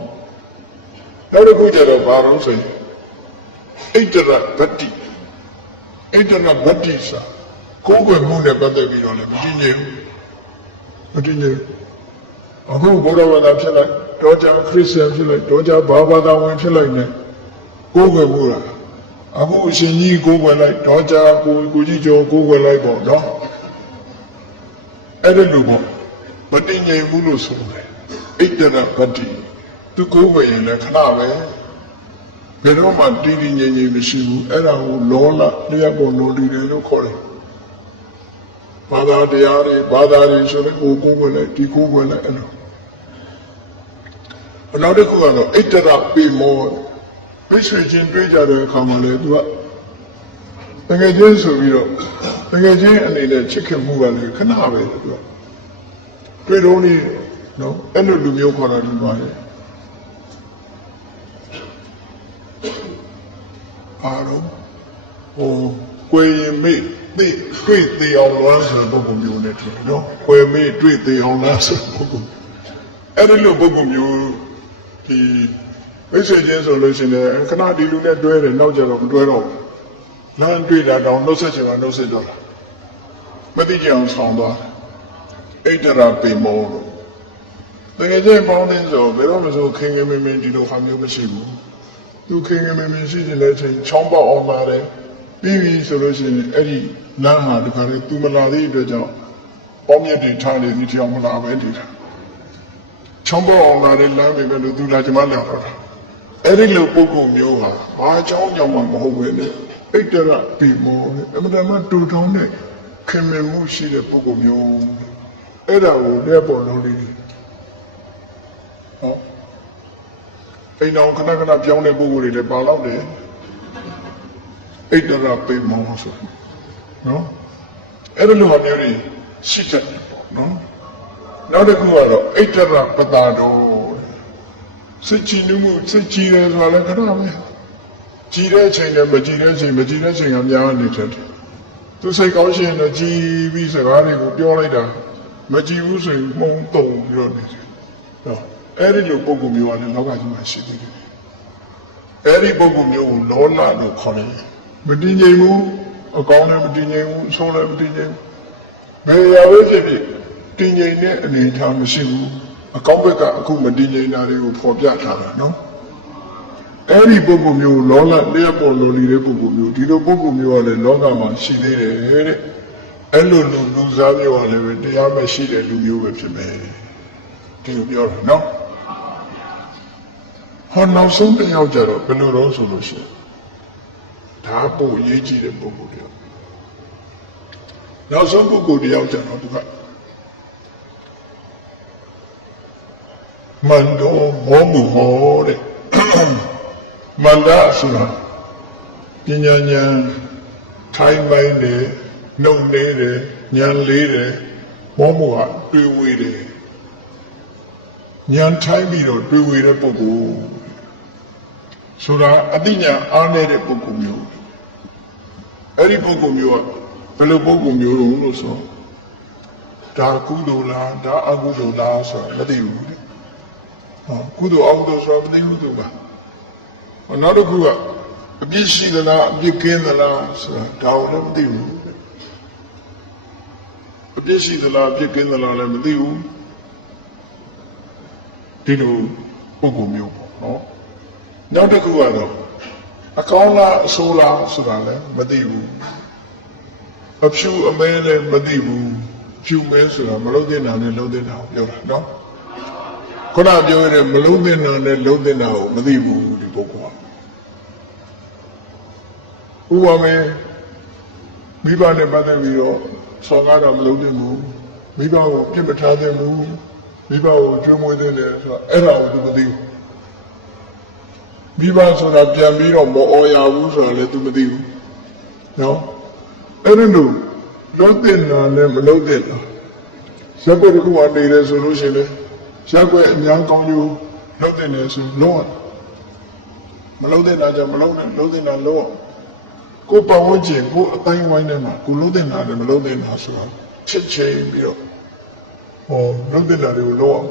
နောက်တစ်ခုကျတော့ဘာလို့ဆိုရင်ဣတ္တရဗတ္တိဣတ္တရဗတ္တိစာကိုယ်ွယ်မှုနဲ့ပတ်သက်ပြီးတော့လည်းမတည်ငြိမ်ဘူးမတည်ငြိမ်အခုဘုရားဘာသာဖြစ်လိုက်တော့ကြခရစ်ယာန်ဖြစ်လိုက်တော့ကြဘာသာဝင်ဖြစ်လိုက်နဲ့ကိုယ်ွယ်မှုလားအခုအရှင်ကြီးကိုယ်ွယ်လိုက်တော့ကြကိုကြီးကျော်ကိုယ်ွယ်လိုက်ပေါ့နော်အဲ့ဒါလိုပေါ့မတည်ငြိမ်ဘူးလို့ဆိုတယ်ဣတ္တရဗတ္တိသူကိုယ်ွယ်ရင်လည်းခဏပဲဘယ်တော့မှတည်တည်ငြိမ်ငြိမ်မရှိဘူးအဲ့ဒါကိုလောလလျက်ပေါ်လောလီတယ်လို့ခေါ်တယ်ဘာသာတရားတွေဆိုရင်ကိုယ်ွယ်လိုက်ဒီကိုယ်ွယ်လိုက်အဲ့လိုနောက်တစ်ခုကတော့ဣတ္တရပေမောပြည့်စုံခြင်းတွေ့ကြတဲ့အခါမှာလေသူကတကယ်ချင်းဆိုပြီးတော့တကယ်ချင်းအနေနဲ့ချစ်ခင်မှုကလည်းခဏပဲသူကတွေ့တော့နေနော်အဲ့လိုလူမျိုးခေါ်တာဒီပါတယ်အားလုံးကိုယ်ရင်မေ့တွေ့သေးအောင်လားဆိုတဲ့ပုံမျိုးနဲ့တူနော်ကိုယ်မေ့တွေ့သေးအောင်လားဆိုတဲ့ပုံအဲ့ဒီလိုပုံမျိုးဒီမိတ်ဆွေချင်းဆိုလို့ရှိရင်ခဏဒီလူနဲ့တွဲတယ်နောက်ကြတော့မတွဲတော့ဘူးလမ်းတွေ့တာတောင်နှုတ်ဆက်ချင်တာနှုတ်ဆက်တော့တာမသိကြအောင်ဆောင်သွားဣတ္တရာပေမောလို့တကယ်ချင်းပေါင်းတဲ့ဆိုဘယ်တော့မှဆိုခင်ခင်မင်းဒီလိုဟာမျိုးမရှိဘူးသူခင်ခင်မင်းရှိတဲ့လက်ချင်းချောင်းပေါက်အောင်လာတယ်ပြီးပြီဆိုလို့ရှိရင်အဲ့ဒီလမ်းဟာဒီခါလေးသူမလာသေးတဲ့အတွက်ကြောင့်ပေါင်းမြတ်တွေထားနေဒီတရားမလာပဲဒီတာချောင်းပေါက်အောင်လာတဲ့လမ်းပဲလို့သူလာကြမှာလောက်တော့အဲ့ဒီလိုပုဂ္ဂိုလ်မျိုးဟာဘာကြောင့်ကြောင့်မှမဟုတ်ဘူးလေဣတ္တရပေမောအမှန်တမ်းတူတောင်းတဲ့ခင်မင်မှုရှိတဲ့ပုဂ္ဂိုလ်မျိုးအဲ့ဒါကိုလက်ပေါ်လုံးလေးဟောအိမ်တော်ခဏပြောင်းတဲ့ပုဂ္ဂိုလ်တွေလည်းပါတော့တယ်ဣတ္တရပေမောဆိုနော်အဲ့ဒီလိုမျိုးတွေရှိတတ်တယ်ပေါ့နော် နောက်တစ်ခုကတော့အိဋ္ဌရပတာတော်စိတ်ကြည်နမှုစိတ်ကြည်တယ်ဆိုတာလည်းခဏပဲကြည်တဲ့အချိန်နဲ့မကြည်တဲ့အချိန်မကြည်တဲ့အချိန်ကများနေတယ်သူစိတ်ကောင်းရှင်တော့ကြည်ပြီးစကားတွေကိုပြောလိုက်တာမကြည်ဘူးဆိုရင်မှုံတုံပြီးတော့နေတယ်နော်အဲ့ဒီလိုပုံကူမျိုးကလည်းလောကကြီးမှာရှိသေးတယ်အဲ့ဒီပုံကူမျိုးကိုလောလလို့ခေါ်တယ်မတည်ငြိမ်ဘူးအကောင်းလည်းမတည်ငြိမ်ဘူးအဆိုးလည်းမတည်ငြိမ်ဘူးဘယ်ရာဝဲဖြစ်ဖြစ်တည်ငြိမ်တဲ့အနေအထားမရှိဘူးအကောင်းဘက်ကအခုမတည်ငြိမ်တာတွေကိုဖော်ပြထားတာနော်အဲ့ဒီပုဂ္ဂိုလ်မျိုးလောလလျှက်ပေါ်လိုနေတဲ့ပုဂ္ဂိုလ်မျိုးဒီလိုပုဂ္ဂိုလ်မျိုးကလည်းလောကမှာရှိသေးတယ်တဲ့အဲ့လိုလူစားမျိုးကလည်းတရားမရှိတဲ့လူမျိုးပဲဖြစ်မယ်ဒီလိုပြောတာနော်ဟောနောက်ဆုံးတစ်ယောက်ကြတော့ဘယ်လိုတော့ဆိုလို့ရှိရင်ဒါပို့ရေးကြည့်တဲ့ပုဂ္ဂိုလ်တယောက်နောက်ဆုံးပုဂ္ဂိုလ်တယောက်ကြတော့သူကမန္တောမောမှုဟောတဲ့မန္တဆိုတာပညာဉာဏ်ထိုင်းပိုင်းတယ်နှုတ်နေတယ်ဉာဏ်လေးတယ်မောမှုကတွေးဝေးတယ်ဉာဏ်ထိုင်းပြီးတော့တွေးဝေးတဲ့ပုဂ္ဂိုလ်ဆိုတာအတိညာအားနေတဲ့ပုဂ္ဂိုလ်မျိုးအဲ့ဒီပုဂ္ဂိုလ်မျိုးကဘယ်လိုပုဂ္ဂိုလ်မျိုးလို့ဆိုဒါကုသိုလ်လားဒါအကုသိုလ်လားဆိုတာမသိဘူးတဲ့ကုသိုလ်အကုသိုလ်ဆိုတာမသိဘူးသူကနောက်တစ်ခုကအပြစ်ရှိသလားအပြစ်ကင်းသလားဆိုတာဒါကိုလည်းမသိဘူးအပြစ်ရှိသလားအပြစ်ကင်းသလားလည်းမသိဘူးဒီလိုပုဂ္ဂိုလ်မျိုးပေါ့နော်နောက်တစ်ခုကတော့အကောင်းလားအဆိုးလားဆိုတာလည်းမသိဘူးအဖြူအမဲလည်းမသိဘူးဖြူမဲဆိုတာမလုံးတင်တာနဲ့လုံးတင်တာကိုပြောတာနော်ခုနပြောရတဲ့မလုံးတင်တာနဲ့လုံးတင်တာကိုမသိဘူးဒီပုဂ္ဂိုလ်ကဥပမာမိဘနဲ့ပတ်သက်ပြီးတော့ဆောင်းကားတာမလုံးတင်ဘူးမိဘကိုပြစ်မထားသင့်ဘူးမိဘကိုကျွေးမွေးသင့်တယ်ဆိုတာအဲ့ဒါကိုသူမသိဘူးမိဘဆိုတာပြန်ပြီးတော့မအော်ရဘူးဆိုတာလည်းသူမသိဘူးနော်အဲ့ဒီလိုလုံးတင်တာနဲ့မလုံးတင်တာရက်ွက်တစ်ခုကနေတယ်ဆိုလို့ရှိရင်ရက်ွက်အများကောင်းကျိုးလုံးတင်တယ်ဆိုလုံးမလုံးတင်တာကြောင့်မလုံးနဲ့လုံးတင်တာလုံးကိုယ်ပတ်ဝန်းကျင်ကိုယ်အတိုင်းဝိုင်းထဲမှာကိုလုံးတင်တာနဲ့မလုံးတင်တာဆိုတာချစ်ချင်းပြီးတော့လုံးတင်တာတွေကိုလုံးအောင်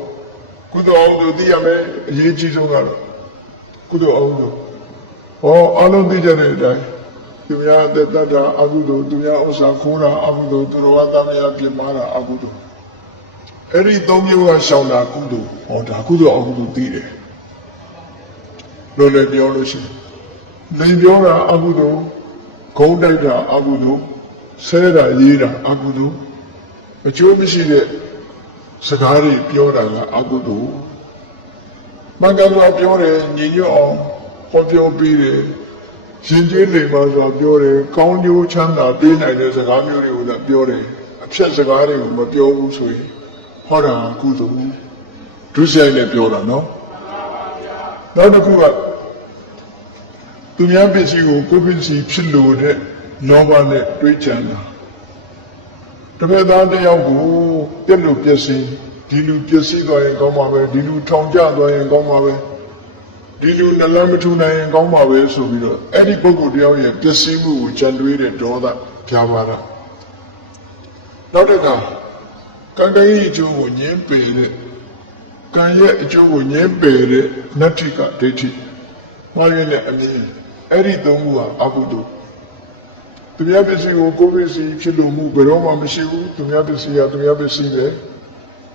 ကုသိုလ်အောင်သူသိရမယ်အရေးကြီးဆုံးကတော့ကုသိုလ်အောင်သူအလုံးသိကြတဲ့အတိုင်းသူများအသက်တတ်တာအကုသိုလ်သူများဥစ္စာခိုးတာအကုသိုလ်သူတော်ဘာသားများပြစ်မှားတာအကုသိုလ်အဲ့ဒီသုံးမျိုးကရှောင်တာကုသိုလ်ဒါကုသိုလ်အကုသိုလ်သိတယ်လို့လည်းပြောလို့ရှိရင်လိန်ပြောတာအကုသိုလ်ဂုံးတိုက်တာအကုသိုလ်ဆဲတာရေးတာအကုသိုလ်အကျိုးမရှိတဲ့စကားတွေပြောတာကအကုသိုလ်မင်္ဂလာပြောတယ်ညီညွတ်အောင်ဟောပြောပြီးတယ်ရှင်ကျေးလိမ္မာစွာပြောတယ်ကောင်းကျိုးချမ်းသာပေးနိုင်တဲ့စကားမျိုးတွေကိုလည်းပြောတယ်အဖြတ်စကားတွေကိုမပြောဘူးဆိုရင်ဟောတာကုသိုလ်ဒုစရိုက်နဲ့ပြောတာနော်နောက်တစ်ခုကသူများပစ္စည်းကိုကိုယ်ပစ္စည်းဖြစ်လို့တဲ့လောဘနဲ့တွေးကြံတာတပည့်သားတယောက်ကိုပြက်လို့ပျက်စီးဒီလူပျက်စီးသွားရင်ကောင်းပါပဲဒီလူထောင်ကျသွားရင်ကောင်းပါပဲဒီလူနလမထူနိုင်ရင်ကောင်းပါပဲဆိုပြီးတော့အဲ့ဒီပုဂ္ဂိုလ်တယောက်ရဲ့ပျက်စီးမှုကိုကြံတွေးတဲ့ဒေါသဖြာပါတာနောက်တစ်ခါကံရဲ့အကျိုးကိုညှင်းပယ်တဲ့ကံရဲ့အကျိုးကိုညှင်းပယ်တဲ့နတ္ထိကဒိဋ္ဌိမှားရတဲ့အမြင်အဲ့ဒီသုံးခုဟာအကုသိုလ်သူများပစ္စည်းကိုကိုယ်ပစ္စည်းဖြစ်လို့မှုဘယ်တော့မှမရှိဘူးသူများပစ္စည်းကသူများပစ္စည်းပဲ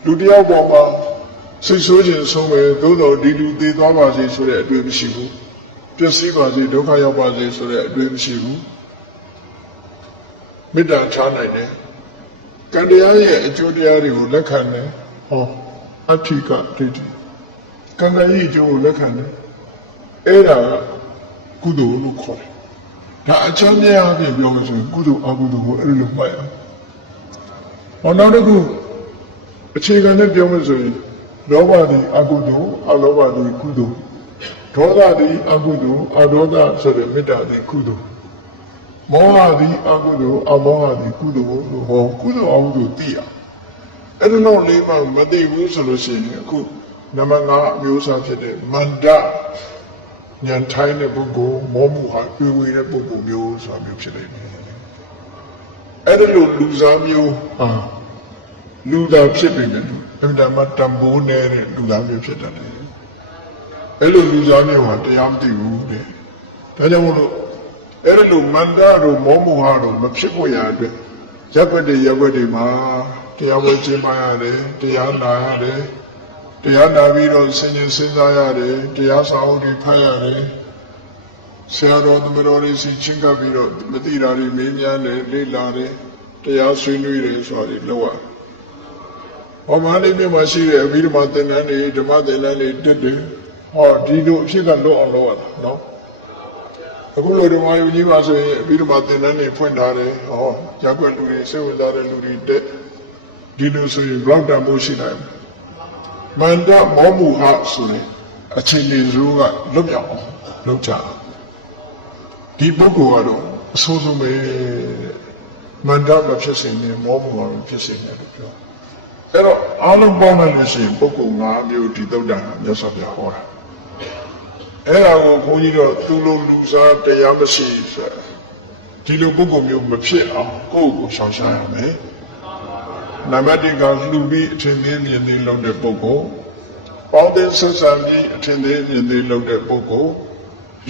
လူတယောက်ပေါ်မှာစိတ်ဆိုးခြင်းဆုံးပဲသို့တော်ဒီလူသေသွားပါစေဆိုတဲ့အတွေ့မရှိဘူးပျက်စီးပါစေဒုက္ခရောက်ပါစေဆိုတဲ့အတွေ့မရှိဘူးမေတ္တာထားနိုင်တယ်ကံတရားရဲ့အကျိုးတရားတွေကိုလက်ခံတယ်အဋ္ဌိကဒိဋ္ဌိကံရဲ့အကျိုးကိုလက်ခံတယ်အဲ့ဒါကုသိုလ်လို့ခေါ်တယ်ဒါအချမ်းမြတ်အပြင်ပြောလို့ဆိုရင်ကုသိုလ်အကုသိုလ်ကိုအဲ့လိုမှတ်ရအောင်နောက်တစ်ခုအခြေခံနဲ့ပြောလို့ဆိုရင်လောဘသည်အကုသိုလ်အလောဘသည်ကုသိုလ်ဒေါသသည်အကုသိုလ်အဒေါသဆိုတဲ့မေတ္တာသည်ကုသိုလ်မောဟသည်အကုသိုလ်အမောဟသည်ကုသိုလ်လို့ဟောကုသိုလ်အကုသိုလ်သိရ အဲ့ဒါတော့လေးမှမသိဘူးဆိုလို့ရှိရင်အခုနံပါတ်5အမျိုးအစားဖြစ်တဲ့မန္တဉာဏ်ထိုင်းတဲ့ပုဂ္ဂိုလ်မောမှုဟာတွေ့ဝေတဲ့ပုဂ္ဂိုလ်မျိုးဆိုတာမျိုးဖြစ်နေတယ်အဲ့ဒါလိုလူစားမျိုးဟာလူသားဖြစ်နေတယ်အမှန်တမ်းတန်ဖိုးနေတဲ့လူသားမျိုးဖြစ်တယ်အဲ့လိုလူသားမျိုးဟာတရားမသိဘူးတဲ့ဒါကြောင့်မို့လို့အဲ့လိုမန္တတို့မောမှုဟာတို့မဖြစ်ဖို့ရအတွက်ရက်ွက်တွေမှာတရားဝဲကျင်းပရတယ်တရားနာရတယ်တရားနာပြီးတော့စဉ်းကျင်စဉ်းစားရတယ်တရားစာအုပ်တွေဖတ်ရတယ်ဆရာတော်သမတော်တွေစီချင်းကပ်ပြီးတော့မသိတာတွေမေးမြန်းတယ်လေ့လာတယ်တရားဆွေးနွေးတယ်ဆိုတာတွေလုပ်ရတယ်။ဟောမန္တလေးမြို့မှာရှိတဲ့အဘိဓမ္မာသင်တန်းတွေဓမ္မသင်တန်းတွေတက်တယ်ဟောဒီလိုအဖြစ်ကလွတ်အောင်လုပ်ရတာနော်အခုလိုဓမ္မယုံကြီးပါဆိုရင်အဘိဓမ္မာသင်တန်းတွေဖွင့်ထားတယ်ဟောရက်ွက်လူတွေစိတ်ဝင်စားတဲ့လူတွေတက်ဒီလိုဆိုရင်ဘလောက်တန်ဖို့ရှိနိုင်မန္တမောမှုဟာဆိုရင်အချိန်လေးစိုးကလွတ်မြောက်အောင်လုပ်ကြဒီပုဂ္ဂိုလ်ကတော့အဆိုးဆုံးပဲမန္တမဖြစ်စေနဲ့မောမှုမဖြစ်စေနဲ့လို့ပြောအဲ့တော့အားလုံးပေါင်းလိုက်လို့ရှိရင်ပုဂ္ဂိုလ်5မျိုးဒီသုတ်တန်မြတ်စွာဘုရားဟောတာအဲ့ဒါကိုဘုန်းကြီးတို့သူလိုလူစားတရားမရှိဆိုဒီလိုပုဂ္ဂိုလ်မျိုးမဖြစ်အောင်ကိုယ့်ကိုရှောင်ရှားရမယ်နံပါတ်1ကလှူပြီးအထင်သေးမြင်သေးလုပ်တဲ့ပုဂ္ဂိုလ်ပေါင်းတဲ့ဆက်ဆံပြီးအထင်သေးမြင်သေးလုပ်တဲ့ပုဂ္ဂိုလ်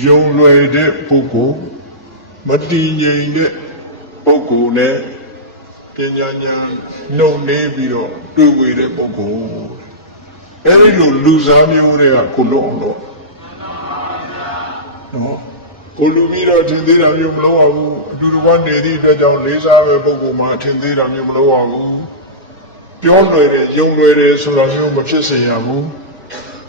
ယုံလွယ်တဲ့ပုဂ္ဂိုလ်မတည်ငြိမ်တဲ့ပုဂ္ဂိုလ်နဲ့ပညာဉာဏ်နှုတ်နေပြီးတော့တွေ့ဝေတဲ့ပုဂ္ဂိုလ်အဲဒီလိုလူစားမျိုးတွေကကိုလုံးအောင်တော့နော်ကိုလူပြီးတော့ထင်သေးတာမျိုးမလုပ်ရဘူးအတူတူကနေသည့်အတွက်ကြောင့်လေးစားပဲပုဂ္ဂိုလ်မှာထင်သေးတာမျိုးမလုပ်ရဘူးပြောလွယ်တယ်ယုံလွယ်တယ်ဆိုတာမျိုးမဖြစ်စေရဘူး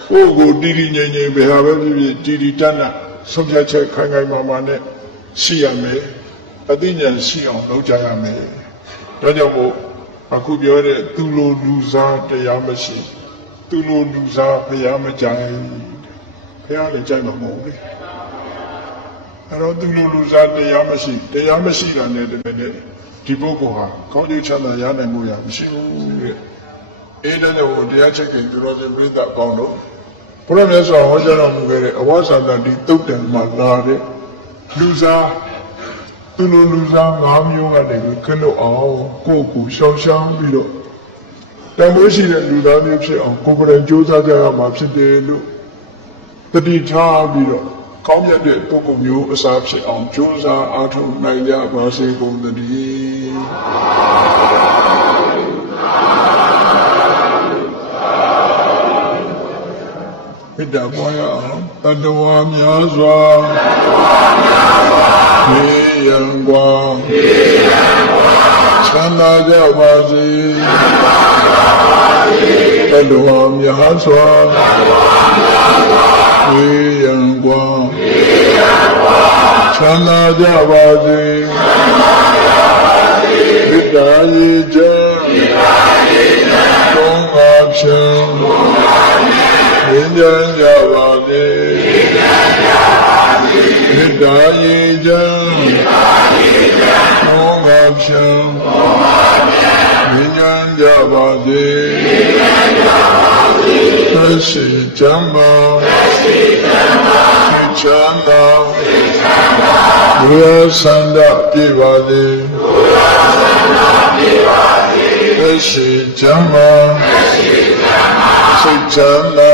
ကိုယ့်ကိုတီတီငြိမ်ငြိမ်ပဲဟာပဲဖြစ်ဖြစ်တီတီတတ်တတ်ဆုံးဖြတ်ချက်ခိုင်ခိုင်မာမာနဲ့ရှိရမယ်အသိဉာဏ်ရှိအောင်လုပ်ကြရမယ်ဒါကြောင့်မို့အခုပြောတဲ့သူလိုလူစားတရားမရှိသူလိုလူစားဘုရားမကြိုင်ဘုရားလည်းကြိုက်မှာမဟုတ်ဘူးအဲ့တော့သူလိုလူစားတရားမရှိတာနဲ့တည်းနဲ့ဒီပုဂ္ဂိုလ်ဟာကောင်းကျိုးချမ်းသာရနိုင်မှုရမရှိဘူးတဲ့အဲဒါကြောင့်တရားချက်ကင်သူတော်စင်ပြိဿအပေါင်းတို့ဘုရားမြတ်စွာဟောကြားတော်မူခဲ့တဲ့အဝါစာတန်ဒီတုတ်တန်မှာလာတဲ့လူစားသူလိုလူစား5မျိုးကနေပြီးခလုတ်အောင်ကိုယ့်ကိုရှောင်ရှားပြီးတော့တန်ဖိုးရှိတဲ့လူသားမျိုးဖြစ်အောင်ကိုယ်ပိုင်ကြိုးစားကြရမှာဖြစ်တယ်လို့တတိထားပြီးတော့ကောင်းမြတ်တဲ့ပုဂ္ဂိုလ်မျိုးအစားဖြစ်အောင်ကြိုးစားအားထုတ်နိုင်ကြပါစေကုန်သတည်းမေတ္တာပွားရအောင်တတဝါများစွာေယံကွာချမ်းသာကြပါစေတတဝါများစွာေယံကွာချမ်းသာကြပါစေမေတ္တာရေချမ်းသုံးပါးဖြင့်ဝိညာဉ်ကြပါစေမေတ္တာရေချမ်းသုံးပါးဖြင့်ဝိညာဉ်ကြပါစေသက်ရှိချမ်းသာချမ်းသာဘုရားဆန္ဒပြပါစေသက်ရှိချမ်းသာစိတ်ချမ်းသာ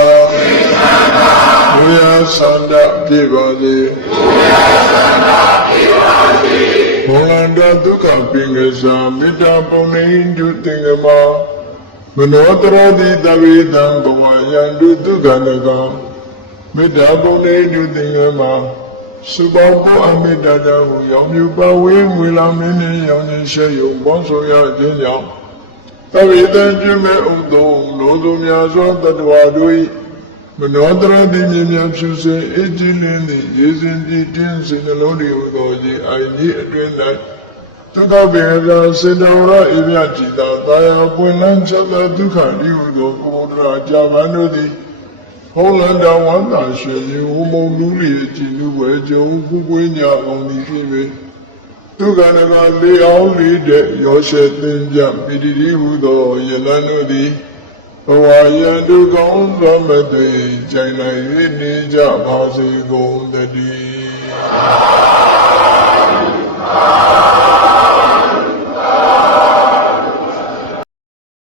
ဘုရားဆန္ဒပြပါစေဘုံလန္တဒုက္ခပင်ကစားမေတ္တာပုံနေတုတင်္ဂမမနောတရတိတဝေတံဘဝယံတုဒုက္ခနကမေတ္တာပုံနေတုတင်္ဂမစုပေါင်းဖို့အမေတ္တာတော်ကိုရောင်မြူပါဝေးငွေလာမင်းနဲ့ရောင်နေရှေယုံပေါင်းဆိုရခြင်းကြောင့်တဝေတံပြုမဲ့ဥသောလောသူများစွာတတ္တဝါတို့၏မနောတရတိမြင်မြန်ဖြူစင်အကြည်လင်းသည့်ရေစင်ကြည်တင်းစင်နှလုံးတွေဟူသောခြင်းအိုင်ကြီးအတွင်း၌ဒုက္ခပင်သာစေတဝရဣမြจิตာသာယာပွင့်လန်းချမ်းသာဒုက္ခဒီဟုသောဘုရားကြာပန်တို့သည်ဟောလန္တဝန္တာရွှေမျိုးမုံလူလျက်ကြည်လူပွဲကြုံကုကွေးညာအောင်သည်ဖြစ်ပေ သူကနကလေးအောင်လေးတဲ့ရောရှေသင်္ကြပိတိတိဟုသောယလန်တို့သည်ဘဝယံဒုကောင်းသောမသွေကြိုင်နိုင်၍နေကြပါစေကုန်တည်း